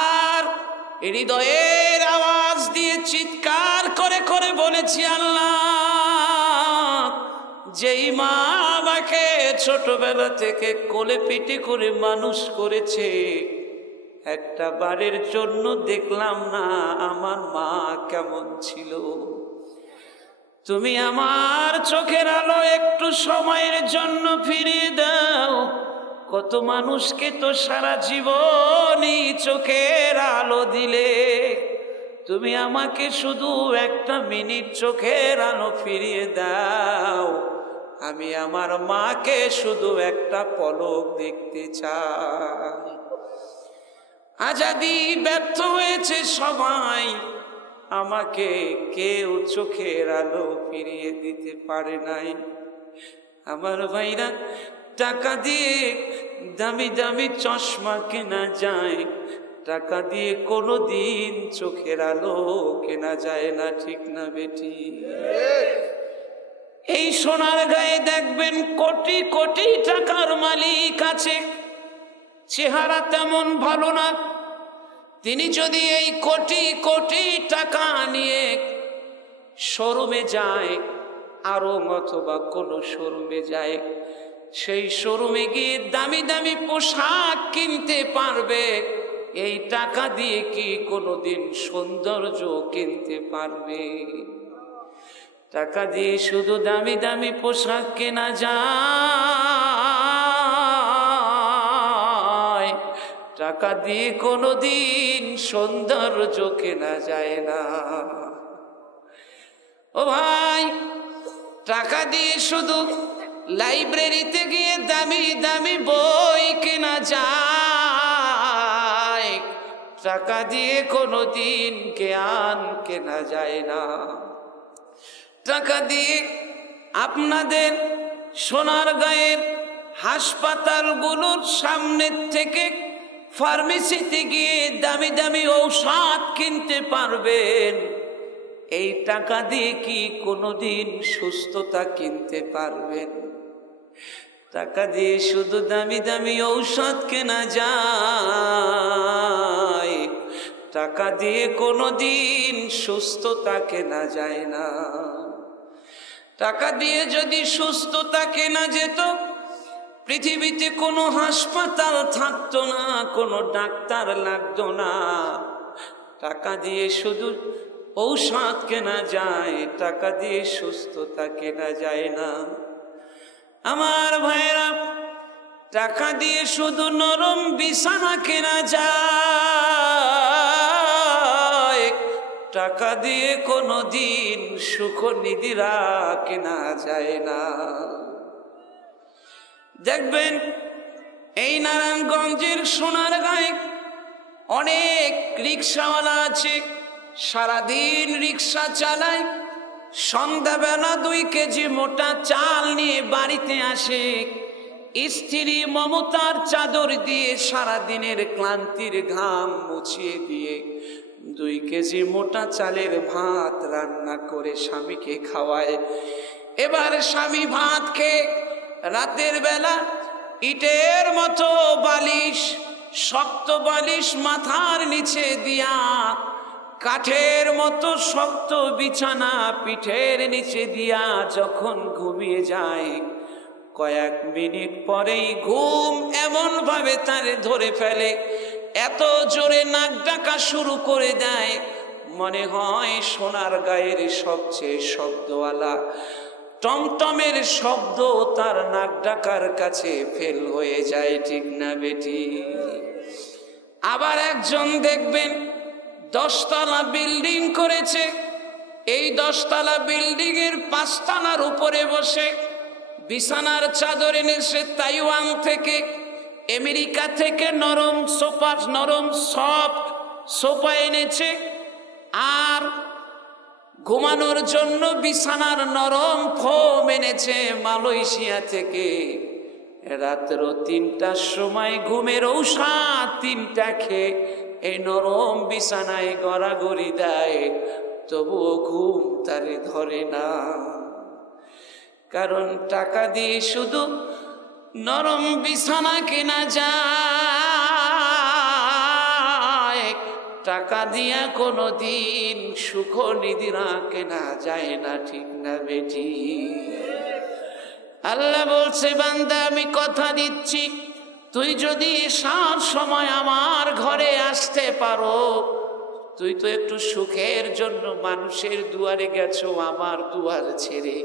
আর হৃদয়ের আওয়াজ দিয়ে চিৎকার করে করে বলেছি, আল্লাহ যেই মা আমাকে ছোটবেলা থেকে কোলে পিঠে করে মানুষ করেছে, একটা বারের জন্য দেখলাম না আমার মা কেমন ছিল। তুমি আমার চোখের আলো একটু সময়ের জন্য ফিরিয়ে দাও। কত মানুষকে তো সারা জীবনই চোখের আলো দিলে, তুমি আমাকে শুধু একটা মিনিট চোখের আলো ফিরিয়ে দাও। আমি আমার মাকে শুধু একটা পলক দেখতে চাই। আজাদি ব্যর্থ হয়েছে সবাই, আমাকে কেউ চোখের আলো ফিরিয়ে দিতে পারে নাই। আমার ভাইরা, টাকা দিয়ে দামি দামি চশমা কেনা যায়, টাকা দিয়ে কোনো দিন চোখের আলো কেনা যায় না, ঠিক না বেটি? এই সোনার গায়ে দেখবেন কোটি কোটি টাকার মালিক আছে, চেহারা তেমন ভালো না। তিনি যদি এই কোটি কোটি টাকা নিয়ে শোরুমে যায়, আরো অথবা কোনো শোরুমে যায়, সেই শোরুমে গিয়ে দামি দামি পোশাক কিনতে পারবে। এই টাকা দিয়ে কি কোনোদিন সৌন্দর্য কিনতে পারবে? টাকা দিয়ে শুধু দামি দামি পোশাক কেনা যায়, টাকা দিয়ে কোনোদিন সৌন্দর্য কেনা যায় না। ও ভাই, টাকা দিয়ে শুধু লাইব্রেরিতে গিয়ে দামি দামি বই কেনা যায়, টাকা দিয়ে কোনোদিন জ্ঞান কেনা যায় না। টাকা দিয়ে আপনাদের সোনার গায়ের হাসপাতালগুলোর সামনে থেকে ফার্মেসিতে গিয়ে দামি দামি ঔষধ কিনতে পারবেন। এই টাকা দিয়ে কি কোনোদিন সুস্থতা কিনতে পারবেন? টাকা দিয়ে শুধু দামি দামি ঔষধ কেনা যায়, টাকা দিয়ে কোনোদিন সুস্থতা কেনা যায় না। টাকা দিয়ে যদি সুস্থতা কেনা যেত, পৃথিবীতে কোনো হাসপাতাল থাকতো না, কোনো ডাক্তার লাগতো না। টাকা দিয়ে শুধু ঔষধ কেনা যায়, টাকা দিয়ে সুস্থতা কেনা যায় না। আমার ভাইরা, টাকা দিয়ে শুধু নরম বিছানা কেনা যায়, টাকা দিয়ে কোনোদিন সুখ নিদিরা কেনা যায় না। দেখবেন এই নারায়ণগঞ্জের সোনার গায়ে অনেক রিক্সাওয়ালা আছে, সারাদিন রিক্সা চালায়, সন্ধ্যাবেলা 2 কেজি মোটা চাল নিয়ে বাড়িতে আসে। স্ত্রী মমতার চাদর দিয়ে সারাদিনের ক্লান্তির ঘাম মুছিয়ে দিয়ে 2 কেজি মোটা চালের ভাত রান্না করে স্বামীকে খাওয়ায়। এবার স্বামী ভাত খেয়ে রাতের বেলা ইটের মতো বালিশ, শক্ত বালিশ মাথার নিচে দিয়া, কাঠের মতো শক্ত বিছানা পিঠের নিচে দিয়া যখন ঘুমিয়ে যায়, কয়েক মিনিট পরেই ঘুম এমন ভাবে তারে ধরে ফেলে, এত জোরে নাক ডাকা শুরু করে দেয়, মনে হয় সোনার গায়ের সবচেয়ে শব্দওয়ালা টমটমের শব্দ তার নাক ডাকার কাছে ফেল হয়ে যায়, ঠিক না বেটি? আবার একজন দেখবেন 10 তলা বিল্ডিং করেছে, এই 10 তলা বিল্ডিং এর 5 তলার উপরে বসে বিছানার চাদর এনেছে তাইওয়ান থেকে, আমেরিকা থেকে নরম সোফা, নরম সফট সোফা এনেছে, আর ঘুমানোর জন্য বিছানার নরম ফোম এনেছে মালয়েশিয়া থেকে। রাত্র 3টার সময় ঘুমের ঔষধ 3টা খেয়ে এই নরম বিছানায় গড়াগড়ি দেয়, তবুও ঘুম তারে ধরে না। কারণ টাকা দিয়ে শুধু নরম বিছানা কেনা যায়, টাকা দিয়া কোনো দিন সুখ নিদিরা কেনা যায় না, ঠিক না বেটি? আল্লাহ বলছে, বান্দা আমি কথা দিচ্ছি, তুই যদি সব সময় আমার ঘরে আসতে পারো, তুই তো একটু সুখের জন্য মানুষের দুয়ারে গেছো, আমার দুয়ার ছেড়ে।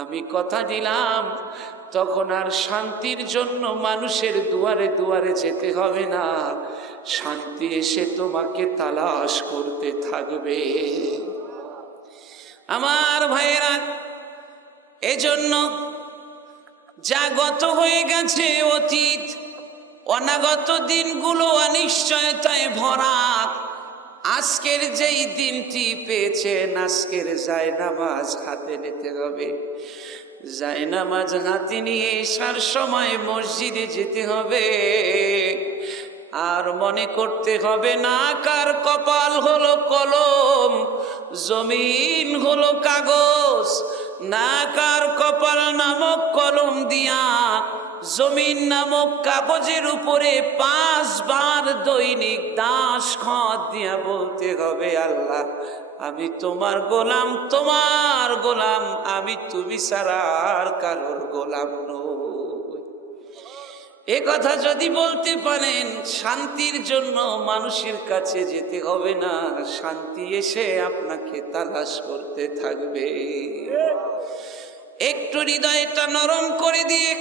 আমি কথা দিলাম তখন আর শান্তির জন্য মানুষের দুয়ারে দুয়ারে যেতে হবে না, শান্তি এসে তোমাকে তালাশ করতে থাকবে। আমার ভাইয়েরা, এজন্য যা গত হয়ে গেছে অতীত, অনাগত দিনগুলো অনিশ্চয়তায় ভরা। আজকের যেই দিনটি পেয়েছেন, আজকের জায়নামাজ হাতে নিতে হবে। জায়নামাজ হাতে নিয়ে এসার সময় মসজিদে যেতে হবে। আর মনে করতে হবে না কার কপাল হলো কলম, জমিন হলো কাগজ, না কার কপাল নামক কলম দিয়া জমিন নামক কাগজের উপরে 5 বার দৈনিক দাস খত দিয়া বলতে হবে, আল্লাহ আমি তোমার গোলাম, তোমার গোলাম আমি, তুমি ছাড়া আর কারোর গোলাম নই। এ কথা যদি বলতে পারেন, শান্তির জন্য মানুষের কাছে যেতে হবে না, শান্তি এসে আপনাকে তালাশ করতে থাকবে। একটু হৃদয়টা নরম করে দিয়ে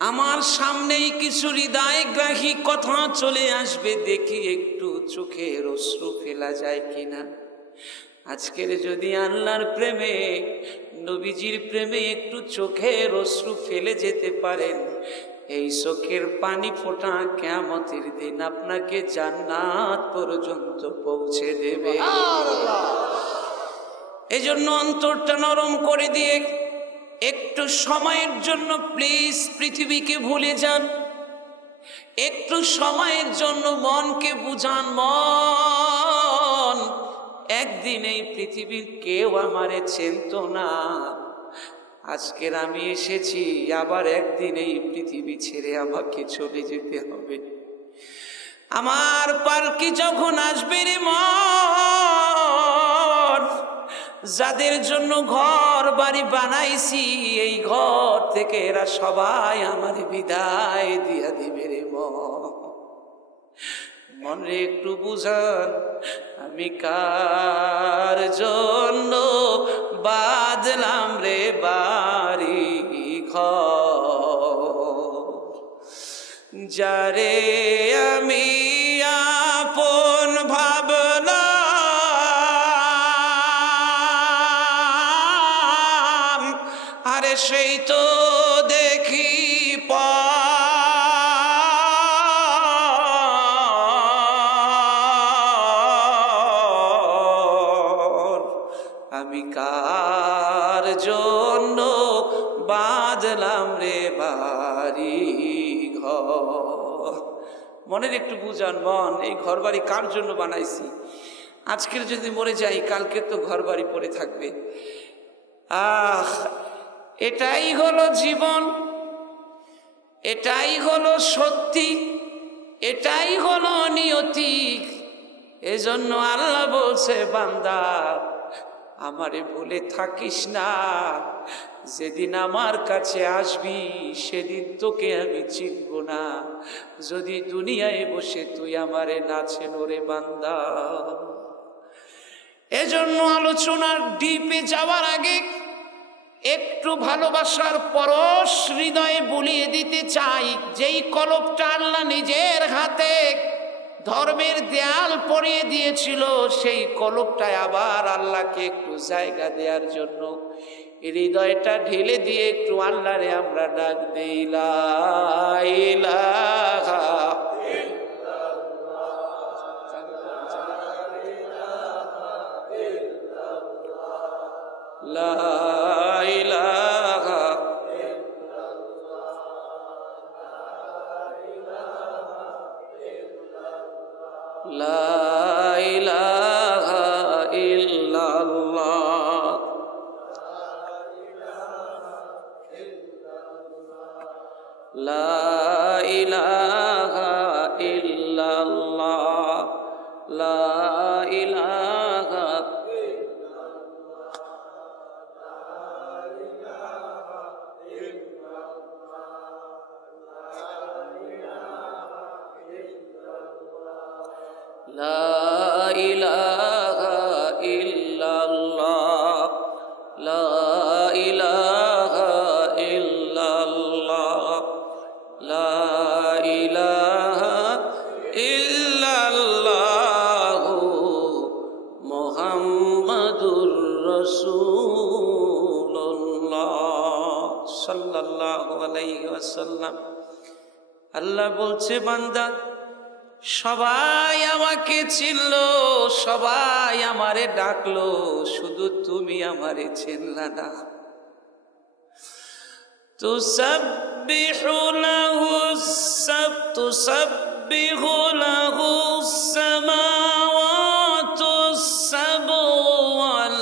আমার সামনেই কিছু হৃদয়গ্রাহী কথা চলে আসবে, দেখি একটু চোখের অশ্রু ফেলা যায় কিনা। আজকের যদি আল্লাহর প্রেমে, নবীজির প্রেমে একটু চোখের অশ্রু ফেলে যেতে পারেন, এই চোখের পানি ফোঁটা কিয়ামতের দিন আপনাকে জান্নাত পর্যন্ত পৌঁছে দেবে। এজন্য অন্তরটা নরম করে দিয়ে একটু সময়ের জন্য প্লিজ পৃথিবীকে ভুলে যান। একটু সময়ের জন্য মনকে বুঝান, মন একদিন এই পৃথিবীর কেউ আমারে চিনতো না, আজকের আমি এসেছি, আবার একদিন এই পৃথিবী ছেড়ে আমাকে চলে যেতে হবে। আমার পালকি যখন আসবে রে মন, যাদের জন্য ঘর বাড়ি বানাইছি, এই ঘর থেকে এরা সবাই আমার বিদায় দিয়া দিবে রে মন রে একটু বুঝান, আমি কার জন্য বাঁধলাম রে বাড়ি ঘর, যারে আমি আপন ভাবলাম, আরে সেই তো দেখি আমি কার জন্য বাঁধলাম রে বাড়ি ঘর। মনের একটু বুঝান, মন এই ঘর বাড়ি কার জন্য বানাইছি, আজকের যদি মরে যাই কালকে তো ঘর বাড়ি পড়ে থাকবে। এটাই হলো জীবন, এটাই হলো সত্যি, এটাই হলো নিয়তি। এজন্য আল্লাহ বলছে, বান্দা আমারে ভুলে থাকিস না, যেদিন আমার কাছে আসবি সেদিন তোকে আমি চিনব না। যদি দুনিয়ায় বসে তুই আমারে না চেনো রে বান্দা। এজন্য আলোচনার ডিপে যাওয়ার আগে একটু ভালোবাসার পরশ হৃদয়ে বুলিয়ে দিতে চাই। যেই কলবটা আল্লাহ নিজের হাতে ধর্মের দেয়াল পরিয়ে দিয়েছিল, সেই কলবটায় আবার আল্লাহকে একটু জায়গা দেওয়ার জন্য হৃদয়টা ঢেলে দিয়ে একটু আল্লাহরে আমরা ডাক দেই, লা ইলাহা লা ইলাহা লা ইলাহা ইল্লাল্লাহ লা ইলাহা ইল্লাল্লাহ লা ইলাহা লা ইলাহা ইল্লাল্লাহ, লা ইলাহা ইল্লাল্লাহ, লা ইলাহা ইল্লাল্লাহ মুহাম্মাদুর রাসূলুল্লাহ সাল্লাল্লাহু আলাইহি ওয়াসাল্লাম। আল্লাহ বলছে, বান্দা সবাই আমাকে চিনল, সবাই আমারে ডাকলো, শুধু তুমি আমারে চিনলা না। তুসাব্বিহু লাহুস সামাওয়াতুস সাবউ ওয়াল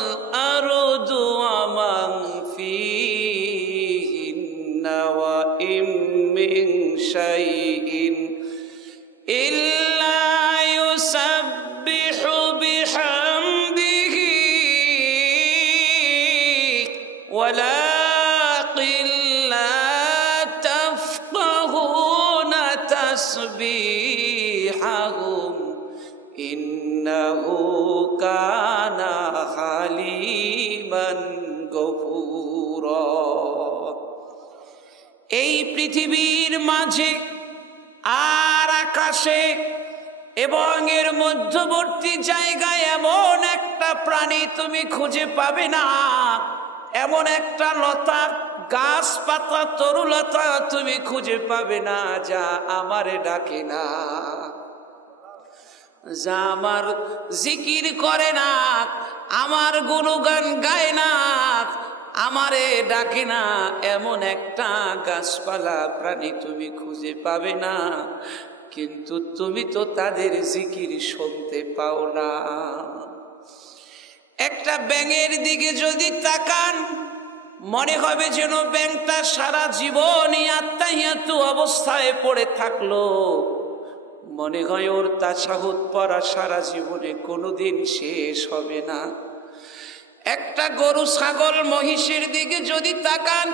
আরদু ওয়া মান ফীহিন্না ওয়া ইম মিন শাইইন ইল্লা ইউসাব্বিহু বিহামদিহি ওয়ালাকিন লা তাফকাহুনা তাসবিহাহুম ইন্নাহু কানা হালিমান গফুরা। এই পৃথিবীর মাঝে আর আকাশে এবং এর মধ্যবর্তী জায়গায় এমন একটা প্রাণী তুমি খুঁজে পাবে না, এমন একটা লতা গাছপাতা তরুলতা তুমি খুঁজে পাবে না যা আমারে ডাকে না, যা আমার জিকির করে না, আমার গুণগান গায় না, আমারে ডাকে না। এমন একটা গাছপালা প্রাণী তুমি খুঁজে পাবে না, কিন্তু তুমি তো তাদের জিকির শুনতে পাও না। একটা ব্যাঙের দিকে যদি তাকান, মনে হবে যেন ব্যাঙটা সারা জীবনই আত্মাহিয়াতু অবস্থায় পড়ে থাকলো, মনে হয় ওর তাশাহুদ পড়া সারা জীবনে কোনোদিন শেষ হবে না। একটা গরু ছাগল মহিষের দিকে যদি তাকান,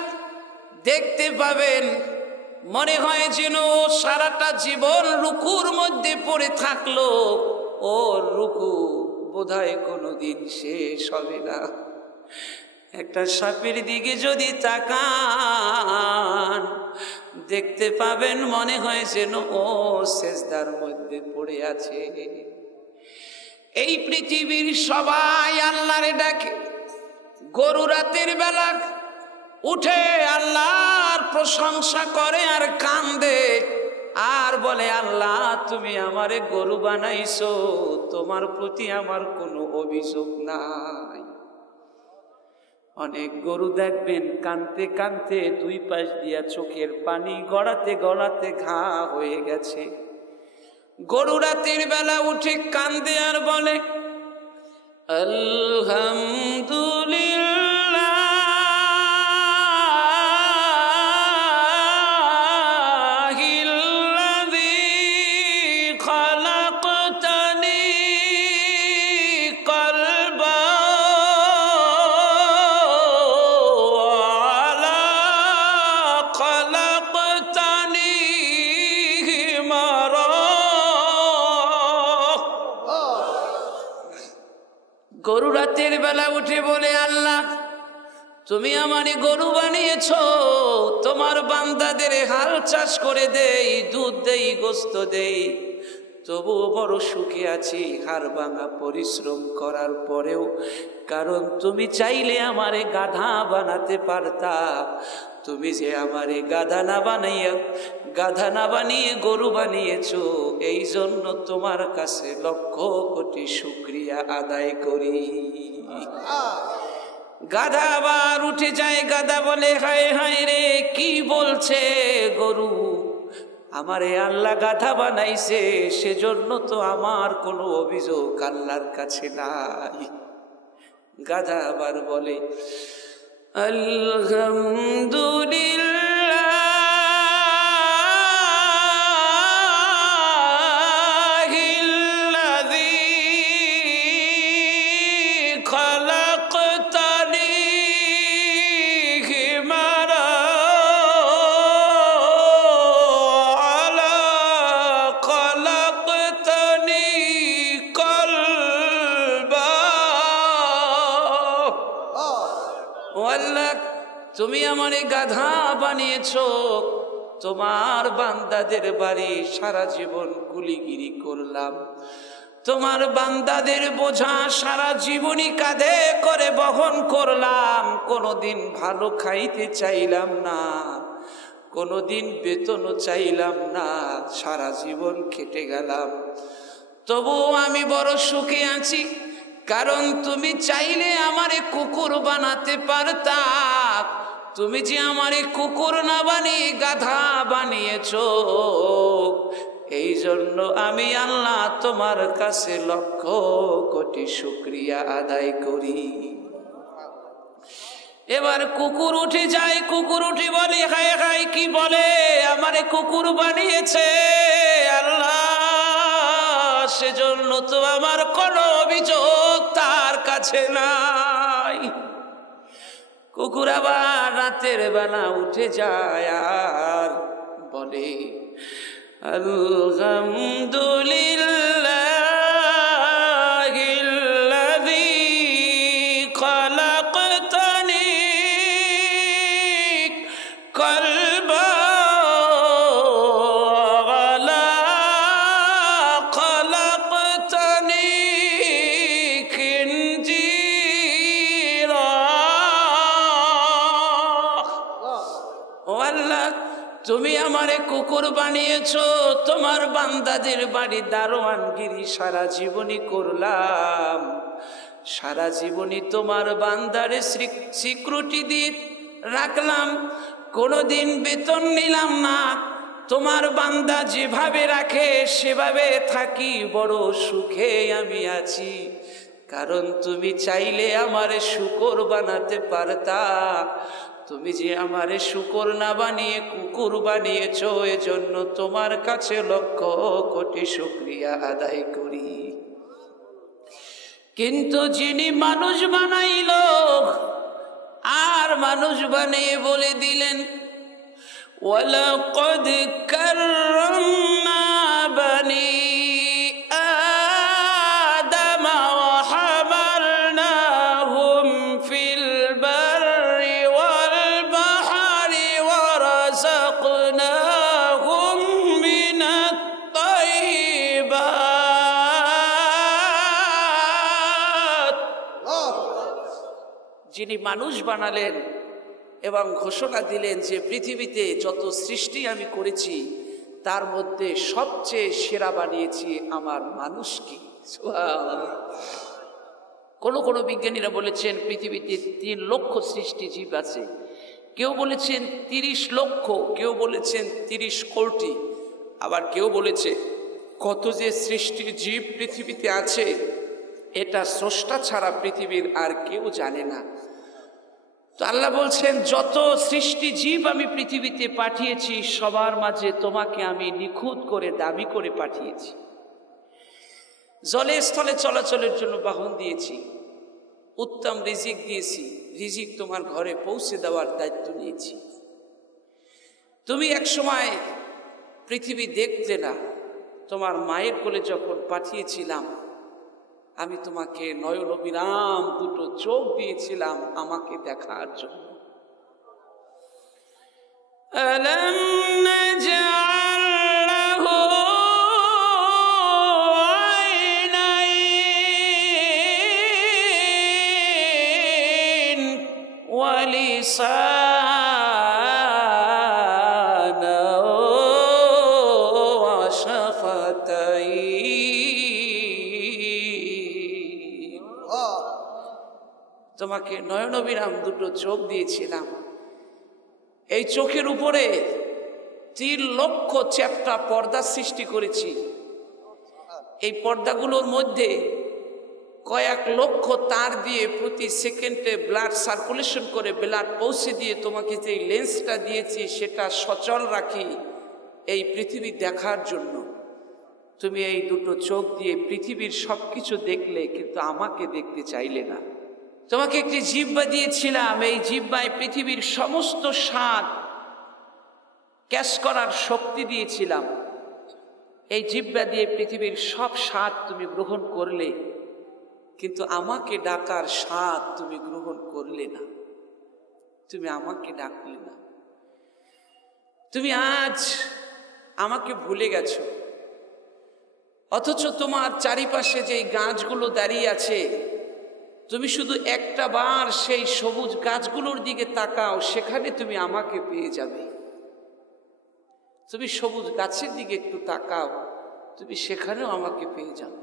দেখতে পাবেন মনে হয় যেন ও সারাটা জীবন রুকুর মধ্যে পড়ে থাকলো, ওর রুকু বোধহয় কোনোদিন শেষ হবে না। একটা সাপের দিকে যদি তাকান, দেখতে পাবেন মনে হয় যেন ও সেজদার মধ্যে পড়ে আছে। এই পৃথিবীর সবাই আল্লাহরে ডাকে। গরু রাতের বেলা উঠে আল্লাহর প্রশংসা করে আর কান্দে আর বলে, আল্লাহ তুমি আমারে গরু বানাইছো, তোমার প্রতি আমার কোনো অভিযোগ নাই। অনেক গরু দেখবেন কানতে কানতে দুই পাশ দিয়া চোখের পানি গড়াতে গড়াতে ঘা হয়ে গেছে। গরু রাতের বেলা উঠে কান্দে আর বলে, আলহামদুলিল্লাহ গরু রাতের বেলা উঠে বলে, আল্লাহ তুমি আমারে গরু বানিয়েছো, তোমার বান্দাদের হাল চাষ করে দেই, দুধ দেই, গোস্ত দেই, তবুও বড় সুখে আছি হাড় ভাঙা পরিশ্রম করার পরেও। কারণ তুমি চাইলে আমারে গাধা বানাতে পারতা, তুমি যে আমারে গাধা না বানিয়ে গরু বানিয়েছো, এই জন্য তোমার কাছে লক্ষ কোটি শুকরিয়া আদায় করি। গাধা আবার উঠে যায়। গাধা বলে, হায় হায় রে, কি বলছে গরু? আমারে আল্লাহ গাধা বানাইছে, সেজন্য তো আমার কোনো অভিযোগ আল্লাহর কাছে নাই। গাধা আবার বলে, আলহামদুলিল্লাহ তুমি আমারে গাধা বানিয়েছো, তোমার বান্দাদের বাড়ি সারা জীবন কুলিগিরি করলাম, তোমার বান্দাদের বোঝা সারা জীবনই কাঁধে করে বহন করলাম, কোনোদিন ভালো খাইতে চাইলাম না, কোনোদিন বেতনও চাইলাম না, সারা জীবন খেটে গেলাম, তবুও আমি বড় সুখে আছি, কারণ তুমি চাইলে আমারে কুকুর বানাতে পারতা, তুমি যে আমারে কুকুর না বানিয়ে গাধা বানিয়েছো, এই জন্য আমি আল্লাহ তোমার কাছে লক্ষ কোটি শুকরিয়া আদায় করি। এবার কুকুর উঠে যায়, কুকুর উঠে বলে হায় হায়, কি বলে আমারে কুকুর বানিয়েছে আল্লাহ, সেজন্য তো আমার কোনো অভিযোগ তার কাছে নাই। কুকুর আবার রাতের বেলা উঠে যায় আর বলে আলহামদুলিল্লাহিল্লাযী খালাকতানি কালবান খালাকতানি খিনজিরা। ও আল্লাহ, তুমি আমারে কুকুর বানিয়েছো, তোমার বান্দাদের বাড়ি দারোয়ানগিরি সারা জীবনই করলাম, সারা জীবনই তোমার বান্দারে সিকিউরিটি দিয়ে রাখলাম, কোনোদিন বেতন নিলাম না, তোমার বান্দা যেভাবে রাখে সেভাবে থাকি, বড় সুখে আমি আছি, কারণ তুমি চাইলে আমারে শুকর বানাতে পারতা, তুমি যে আমারে শুকর না বানিয়ে কুকুর বানিয়েছো, এজন্য তোমার কাছে লক্ষ কোটি শুকরিয়া আদায় করি। কিন্তু যিনি মানুষ বানাইলো আর মানুষ বানিয়ে বলে দিলেন ওয়ালাকাদ কাররামনা বানি আদম ওয়া হামালনাহুম ফিল বাররি ওয়াল বাহরি ওয়া রাযাকনাহুম মিনাত তাইয়্যিবাত। যিনি মানুষ বানালেন এবং ঘোষণা দিলেন যে পৃথিবীতে যত সৃষ্টি আমি করেছি তার মধ্যে সবচেয়ে সেরা বানিয়েছি আমার মানুষকে। কোন বিজ্ঞানীরা বলেছেন পৃথিবীতে 3 লক্ষ সৃষ্টি জীব আছে, কেউ বলেছেন 30 লক্ষ, কেউ বলেছেন 30 কোটি, আবার কেউ বলেছে কত যে সৃষ্টি জীব পৃথিবীতে আছে এটা স্রষ্টা ছাড়া পৃথিবীর আর কেউ জানে না। তো আল্লাহ বলছেন যত সৃষ্টি জীব আমি পৃথিবীতে পাঠিয়েছি সবার মাঝে তোমাকে আমি নিখুঁত করে দামি করে পাঠিয়েছি, জলে স্থলে চলাচলের জন্য বাহন দিয়েছি, উত্তম রিজিক দিয়েছি, রিজিক তোমার ঘরে পৌঁছে দেওয়ার দায়িত্ব নিয়েছি। তুমি এক সময় পৃথিবী দেখতে না, তোমার মায়ের কোলে যখন পাঠিয়েছিলাম আমি তোমাকে নয়নবিরাম 2টো চোখ দিয়েছিলাম আমাকে দেখার জন্য। আলাম নাজআল লাহু আইনাইন ওয়া লিসানান ওয়া শাফাতাইন। তোমাকে নয়নবিরাম 2টো চোখ দিয়েছিলাম, এই চোখের উপরে 3 লক্ষ চ্যাপ্টা পর্দা সৃষ্টি করেছি, এই পর্দাগুলোর মধ্যে কয়েক লক্ষ তার দিয়ে প্রতি সেকেন্ডে ব্লাড সার্কুলেশন করে ব্লাড পৌঁছে দিয়ে তোমাকে যে লেন্সটা দিয়েছি সেটা সচল রাখি এই পৃথিবী দেখার জন্য। তুমি এই 2টো চোখ দিয়ে পৃথিবীর সবকিছু দেখলে কিন্তু আমাকে দেখতে চাইলে না। তোমাকে একটি জিহ্বা দিয়েছিলাম, এই জিহ্বায় পৃথিবীর সমস্ত স্বাদ ক্যাচ করার শক্তি দিয়েছিলাম, এই জিহ্বা দিয়ে পৃথিবীর সব স্বাদ তুমি গ্রহণ করলে, কিন্তু আমাকে ডাকার স্বাদ তুমি গ্রহণ করলে না। তুমি আমাকে ডাকলে না। তুমি আজ আমাকে ভুলে গেছো, অথচ তোমার চারিপাশে যে গাছগুলো দাঁড়িয়ে আছে, তুমি শুধু একটা বার সেই সবুজ গাছগুলোর দিকে তাকাও, সেখানে তুমি আমাকে পেয়ে যাবে। তুমি সবুজ গাছের দিকে একটু তাকাও, তুমি সেখানেও আমাকে পেয়ে যাবে।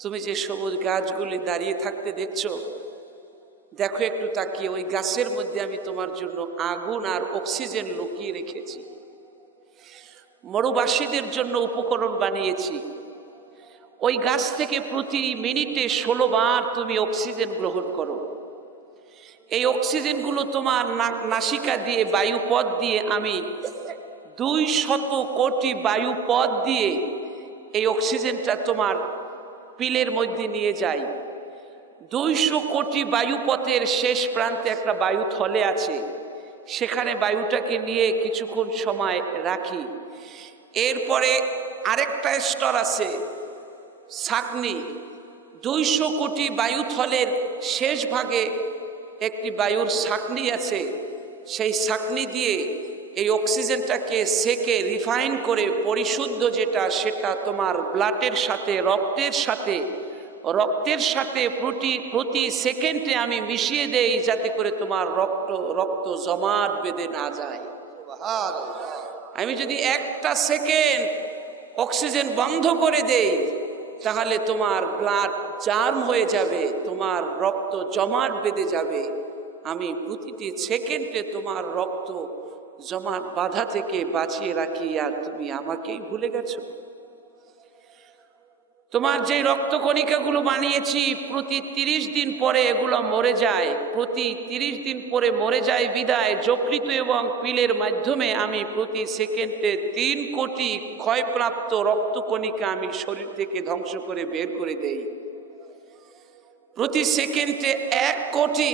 তুমি যে সবুজ গাছগুলি দাঁড়িয়ে থাকতে দেখছো, দেখো একটু তাকিয়ে, ওই গাছের মধ্যে আমি তোমার জন্য আগুন আর অক্সিজেন লুকিয়ে রেখেছি। মরুবাসীদের জন্য উপকরণ বানিয়েছি। ওই গাছ থেকে প্রতি মিনিটে 16 বার তুমি অক্সিজেন গ্রহণ করো। এই অক্সিজেনগুলো তোমার নাসিকা দিয়ে, বায়ুপথ দিয়ে আমি 200 কোটি বায়ুপথ দিয়ে এই অক্সিজেনটা তোমার পিলের মধ্যে নিয়ে যাই। 200 কোটি বায়ুপথের শেষ প্রান্তে একটা বায়ুথলে আছে, সেখানে বায়ুটাকে নিয়ে কিছুক্ষণ সময় রাখি। এরপরে আরেকটা স্তর আছে, ছাঁকনি। 200 কোটি বায়ুথলের শেষ ভাগে একটি বায়ুর ছাঁকনি আছে। সেই ছাঁকনি দিয়ে এই অক্সিজেনটাকে সেকে রিফাইন করে পরিশুদ্ধ যেটা, সেটা তোমার ব্লাডের সাথে, রক্তের সাথে প্রতি সেকেন্ডে আমি মিশিয়ে দেই, যাতে করে তোমার রক্ত জমাট বেঁধে না যায়। আমি যদি একটা সেকেন্ড অক্সিজেন বন্ধ করে দেই, তাহলে তোমার ব্লাড জাম হয়ে যাবে, তোমার রক্ত জমাট বেঁধে যাবে। আমি প্রতিটি সেকেন্ডে তোমার রক্ত জমাট বাধা থেকে বাঁচিয়ে রাখি, আর তুমি আমাকেই ভুলে গেছো। তোমার যে রক্তকণিকাগুলো বানিয়েছি, প্রতি 30 দিন পরে এগুলো মরে যায়। প্রতি 30 দিন পরে মরে যায় বিদায় যকৃত এবং পিলের মাধ্যমে আমি প্রতি সেকেন্ডে 3 কোটি ক্ষয়প্রাপ্ত রক্তকণিকা আমি শরীর থেকে ধ্বংস করে বের করে দেই। প্রতি সেকেন্ডে 1 কোটি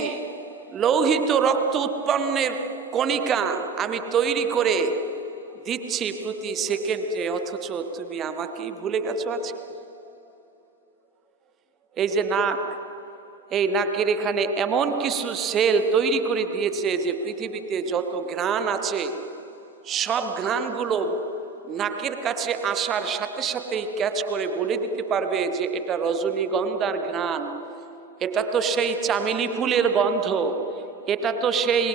লৌহিত রক্ত উৎপন্নের কণিকা আমি তৈরি করে দিচ্ছি প্রতি সেকেন্ডে, অথচ তুমি আমাকেই ভুলে গেছো আজকে। এই যে নাক, এই নাকের এখানে এমন কিছু সেল তৈরি করে দিয়েছে যে পৃথিবীতে যত ঘ্রাণ আছে সব ঘ্রাণগুলো নাকের কাছে আসার সাথে সাথেই ক্যাচ করে বলে দিতে পারবে যে এটা রজনীগন্ধার ঘ্রাণ, এটা তো সেই চামেলি ফুলের গন্ধ, এটা তো সেই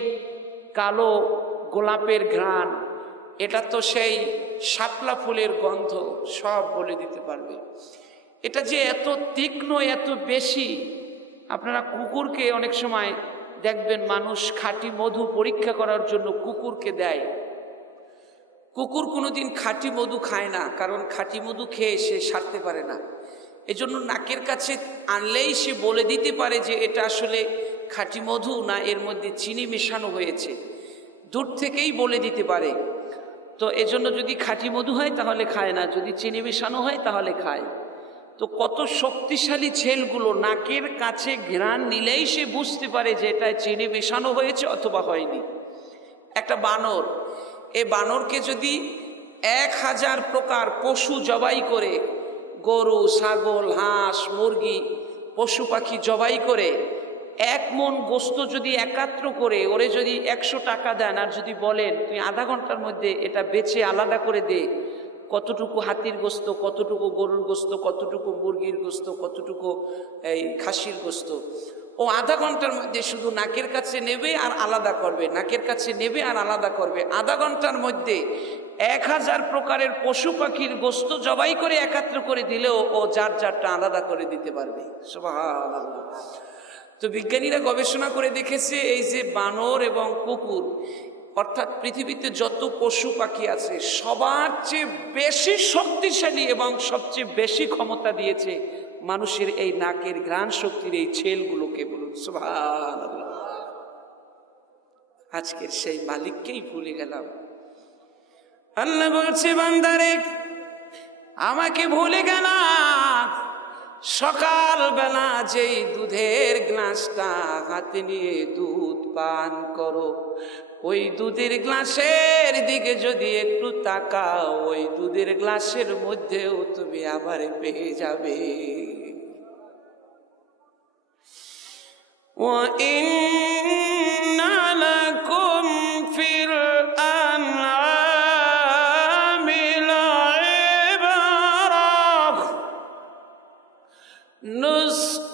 কালো গোলাপের ঘ্রাণ, এটা তো সেই শাপলা ফুলের গন্ধ, সব বলে দিতে পারবে। এটা যে এত তীক্ষ্ণ, এত বেশি। আপনারা কুকুরকে অনেক সময় দেখবেন মানুষ খাঁটি মধু পরীক্ষা করার জন্য কুকুরকে দেয়। কুকুর কোনোদিন খাঁটি মধু খায় না, কারণ খাঁটি মধু খেয়ে সে সারতে পারে না। এজন্য নাকের কাছে আনলেই সে বলে দিতে পারে যে এটা আসলে খাঁটি মধু না এর মধ্যে চিনি মেশানো হয়েছে, দূর থেকেই বলে দিতে পারে। তো এজন্য যদি খাঁটি মধু হয় তাহলে খায় না, যদি চিনি মেশানো হয় তাহলে খায়। তো কত শক্তিশালী ছেলগুলো নাকের কাছে ঘ্রাণ নিলেই সে বুঝতে পারে যে এটা চিনি মেশানো হয়েছে অথবা হয়নি। একটা বানর, এই বানরকে যদি 1000 প্রকার পশু জবাই করে, গরু, ছাগল, হাঁস, মুরগি, পশু পাখি জবাই করে 1 মণ গোস্ত যদি একত্র করে ওরে যদি 100 টাকা দেন, আর যদি বলেন তুই আধা ঘন্টার মধ্যে এটা বেছে আলাদা করে দে, কতটুকু হাতির গোস্ত, কতটুকু গরুর গোস্ত, কতটুকু মুরগির গোস্ত, কতটুকু এই খাসির গোস্ত, ও আধা ঘন্টার মধ্যে শুধু নাকের কাছে নেবে আর আলাদা করবে, নাকের কাছে নেবে আর আলাদা করবে। আধা ঘন্টার মধ্যে 1000 প্রকারের পশু পাখির গোস্ত জবাই করে একত্র করে দিলেও ও যার যারটা আলাদা করে দিতে পারবে। সুবহানাল্লাহ। তো বিজ্ঞানীরা গবেষণা করে দেখেছে এই যে বানর এবং কুকুর, অর্থাৎ পৃথিবীতে যত পশু পাখি আছে সবার চেয়ে বেশি শক্তিশালী এবং সবচেয়ে বেশি ক্ষমতা দিয়েছে মানুষের এই নাকের ঘ্রাণ শক্তির এই ছেলগুলোকে। বলুন সুবহানাল্লাহ। আজকের সেই মালিককেই ভুলে গেলাম। আল্লাহ বলছে, বান্দারে আমাকে ভুলে গেলাম। সকালবেলা যেই দুধের গ্লাসটা হাতে নিয়ে দুধ পান করো, ওই দুধের গ্লাসের দিকে যদি একটু তাকাও, ওই দুধের গ্লাসের মধ্যেও তুমি আবার পেয়ে যাবে। وَإِنَّ لَكُمْ فِي الْأَنْعَامِ لَعِبْرَةً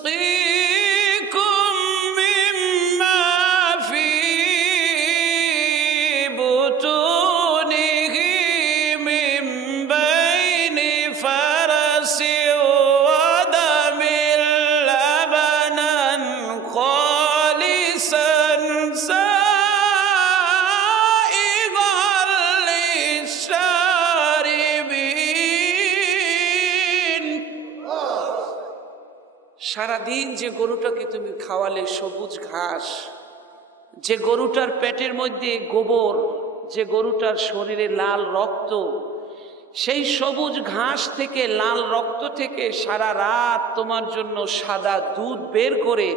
نُسْقِيكُم مِّمَّا فِي بُطُونِهِ مِن بَيْنِ فَرَثٍ وَدَمٍ لَبَنًا خَالِصًا سَائِغًا لِّلشَّارِبِينَ। সারাদিন যে গরুটাকে তুমি খাওয়ালে সবুজ ঘাস, যে গরুটার পেটের মধ্যে গোবর, যে গরুটার শরীরে লাল রক্ত, সেই সবুজ ঘাস থেকে লাল রক্ত থেকে সারা রাত তোমার জন্য সাদা দুধ বের করে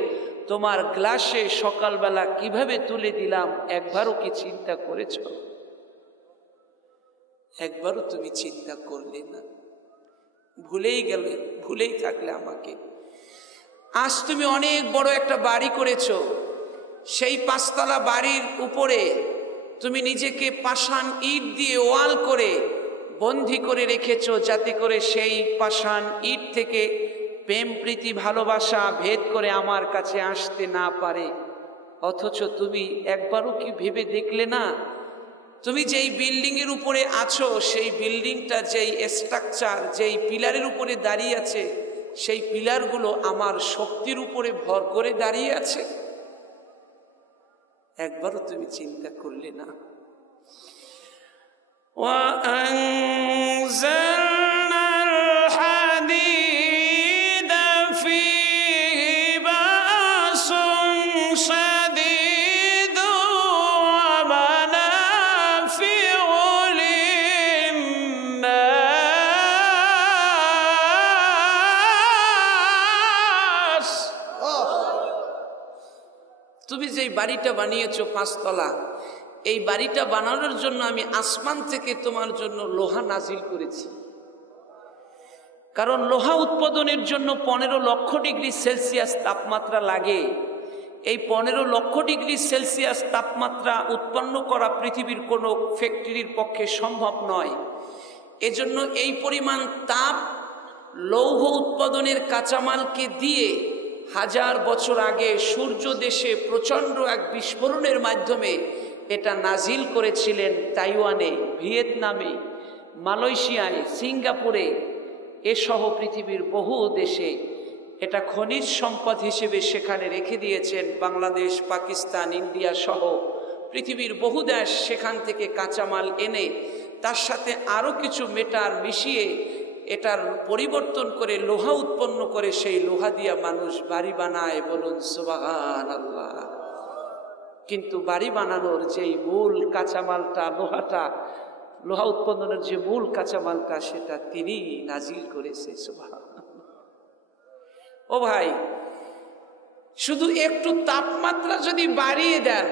তোমার গ্লাসে সকালবেলা কিভাবে তুলে দিলাম, একবারও কি চিন্তা করেছ? একবারও তুমি চিন্তা করলে না, ভুলেই গেলে, ভুলেই থাকলে আমাকে। আজ তুমি অনেক বড় একটা বাড়ি করেছো, সেই 5 তলা বাড়ির উপরে তুমি নিজেকে পাষাণ ইট দিয়ে ওয়াল করে বন্দী করে রেখেছো, যাতে করে সেই পাষাণ ইট থেকে প্রেম প্রীতি ভালোবাসা ভেদ করে আমার কাছে আসতে না পারে। অথচ তুমি একবারও কি ভেবে দেখলে না, তুমি যেই বিল্ডিং এর উপরে আছো, সেই বিল্ডিংটা যেই স্ট্রাকচার, যেই পিলারের উপরে দাঁড়িয়ে আছে, সেই পিলারগুলো আমার শক্তির উপরে ভর করে দাঁড়িয়ে আছে। একবারও তুমি চিন্তা করলে না। وَأَنزَلْنَا الْحَدِيدَ فِيهِ بَأْسٌ شَدِيدٌ وَمَنَافِعُ لِلنَّاسِ। তুমি যেই বাড়িটা বানিয়েছো 5 তলা, এই বাড়িটা বানানোর জন্য আমি আসমান থেকে তোমার জন্য লোহা নাজিল করেছি। কারণ লোহা উৎপাদনের জন্য 15 লক্ষ ডিগ্রি সেলসিয়াস তাপমাত্রা লাগে। এই 15 লক্ষ ডিগ্রি সেলসিয়াস তাপমাত্রা উৎপন্ন করা পৃথিবীর কোনো ফ্যাক্টরির পক্ষে সম্ভব নয়। এজন্য এই পরিমাণ তাপ লৌহ উৎপাদনের কাঁচামালকে দিয়ে 1000 বছর আগে সূর্য দেশে প্রচণ্ড এক বিস্ফোরণের মাধ্যমে এটা নাজিল করেছিলেন তাইওয়ানে, ভিয়েতনামে, মালয়েশিয়ায়, সিঙ্গাপুরে এসহ পৃথিবীর বহু দেশে এটা খনিজ সম্পদ হিসেবে সেখানে রেখে দিয়েছেন। বাংলাদেশ, পাকিস্তান, ইন্ডিয়া সহ পৃথিবীর বহু দেশ সেখান থেকে কাঁচামাল এনে তার সাথে আরও কিছু মেটাল মিশিয়ে এটার পরিবর্তন করে লোহা উৎপন্ন করে সেই লোহা দিয়া মানুষ বাড়ি বানায়। বলুন সুবহানাল্লাহ। কিন্তু বাড়ি বানানোর যেই মূল কাঁচামালটা, লোহা উৎপাদনের যে মূল কাঁচামালটা, সেটা তিনি নাজিল করেছে। সুবহানাল্লাহ। ও ভাই, শুধু একটু তাপমাত্রা যদি বাড়িয়ে দেন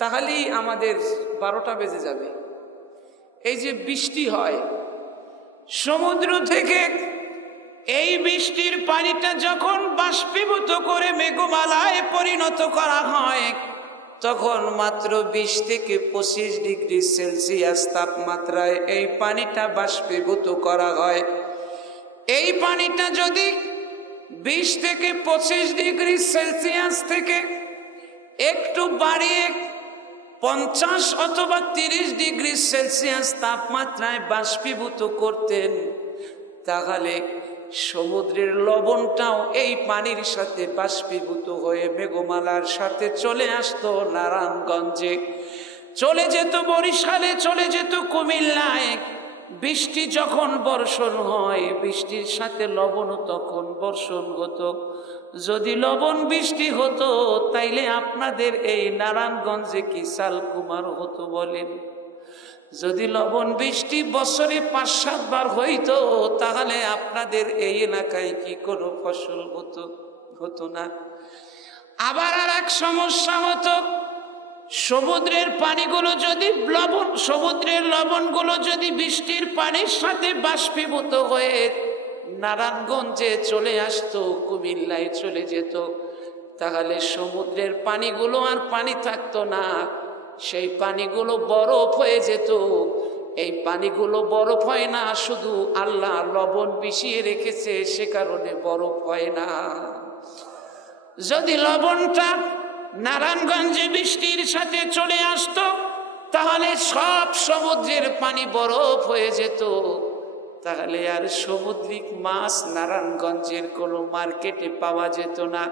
তাহলেই আমাদের 12টা বেজে যাবে। এই যে বৃষ্টি হয় সমুদ্র থেকে, এই বৃষ্টির পানিটা যখন বাষ্পীভূত করে মেঘমালায় পরিণত করা হয়, তখন মাত্র 20 থেকে 25 ডিগ্রি সেলসিয়াস তাপমাত্রায় এই পানিটা বাষ্পীভূত করা হয়। এই পানিটা যদি 20 থেকে 25 ডিগ্রি সেলসিয়াস থেকে একটু বাড়িয়ে 50 অথবা 30 ডিগ্রি সেলসিয়াস তাপমাত্রায় বাষ্পীভূত করতেন, তাহলে সমুদ্রের লবণটাও এই পানির সাথে বাষ্পীভূত হয়ে মেঘমালার সাথে চলে আসতো নারায়ণগঞ্জে, চলে যেত বরিশালে, চলে যেত কুমিল্লায়। বৃষ্টি যখন বর্ষণ হয়, বৃষ্টির সাথে লবণও তখন বর্ষণ হতো। যদি লবণ বৃষ্টি হতো তাইলে আপনাদের এই নারায়ণগঞ্জে কি চালকুমার হতো বলেন? যদি লবণ বৃষ্টি বছরে ৫-৭ বার হইতো তাহলে আপনাদের এই এলাকায় কি কোনো ফসল হতো না। আবার আর এক সমস্যা হতো, সমুদ্রের পানিগুলো যদি সমুদ্রের লবণগুলো যদি বৃষ্টির পানির সাথে বাষ্পীভূত হয়ে নারায়ণগঞ্জে চলে আসতো, কুমিল্লায় চলে যেত, তাহলে সমুদ্রের পানিগুলো আর পানি থাকতো না, সেই পানিগুলো বরফ হয়ে যেত। এই পানিগুলো বরফ হয় না, শুধু আল্লাহ লবণ মিশিয়ে রেখেছে, সে কারণে বরফ হয় না। যদি লবণটা নারায়ণগঞ্জে বৃষ্টির সাথে চলে আসতো তাহলে সব সমুদ্রের পানি বরফ হয়ে যেত, তাহলে আর সামুদ্রিক মাছ নারায়ণগঞ্জের কোনো মার্কেটে পাওয়া যেত না,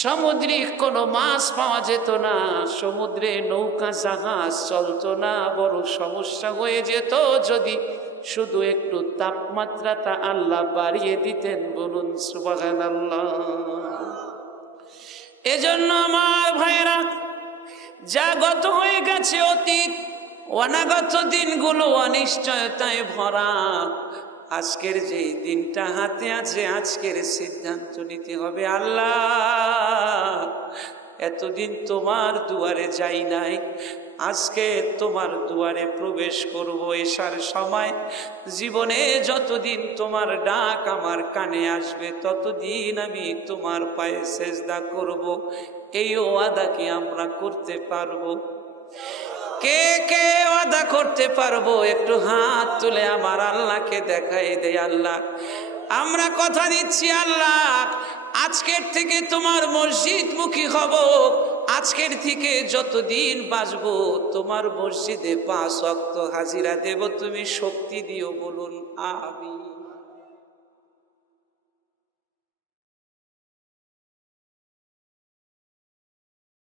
সামুদ্রিক কোনো মাছ পাওয়া যেত না, সমুদ্রে নৌকা জাহাজ চলতো না। বড় সমস্যা হয়ে যেত যদি শুধু একটু তাপমাত্রাটা আল্লাহ বাড়িয়ে দিতেন। বলুন সুবহানাল্লাহ। এজন্য আমার ভাইরা, যা গত হয়ে গেছে অতীত, অনাগত দিনগুলো অনিশ্চয়তায় ভরা। আজকের যে দিনটা হাতে আছে, আজকের সিদ্ধান্ত নিতে হবে, আল্লাহ এতদিন তোমার দুয়ারে যাই নাই, আজকে তোমার দুয়ারে প্রবেশ করব। এসার সময় জীবনে যতদিন তোমার ডাক আমার কানে আসবে ততদিন আমি তোমার পায়ে সেজদা করব। এই ওয়াদা কি আমরা করতে পারবো? কে কে ওয়াদা করতে পারবো? একটু হাত তুলে আমার আল্লাহকে দেখাই দে। আল্লাহ, আমরা কথা দিচ্ছি, আল্লাহ আজকের থেকে তোমার মসজিদ মুখী হব, আজকের থেকে যতদিন বাঁচবো তোমার মসজিদে 5 ওয়াক্ত হাজিরা দেব, তুমি শক্তি দিও। বলুন আমিন।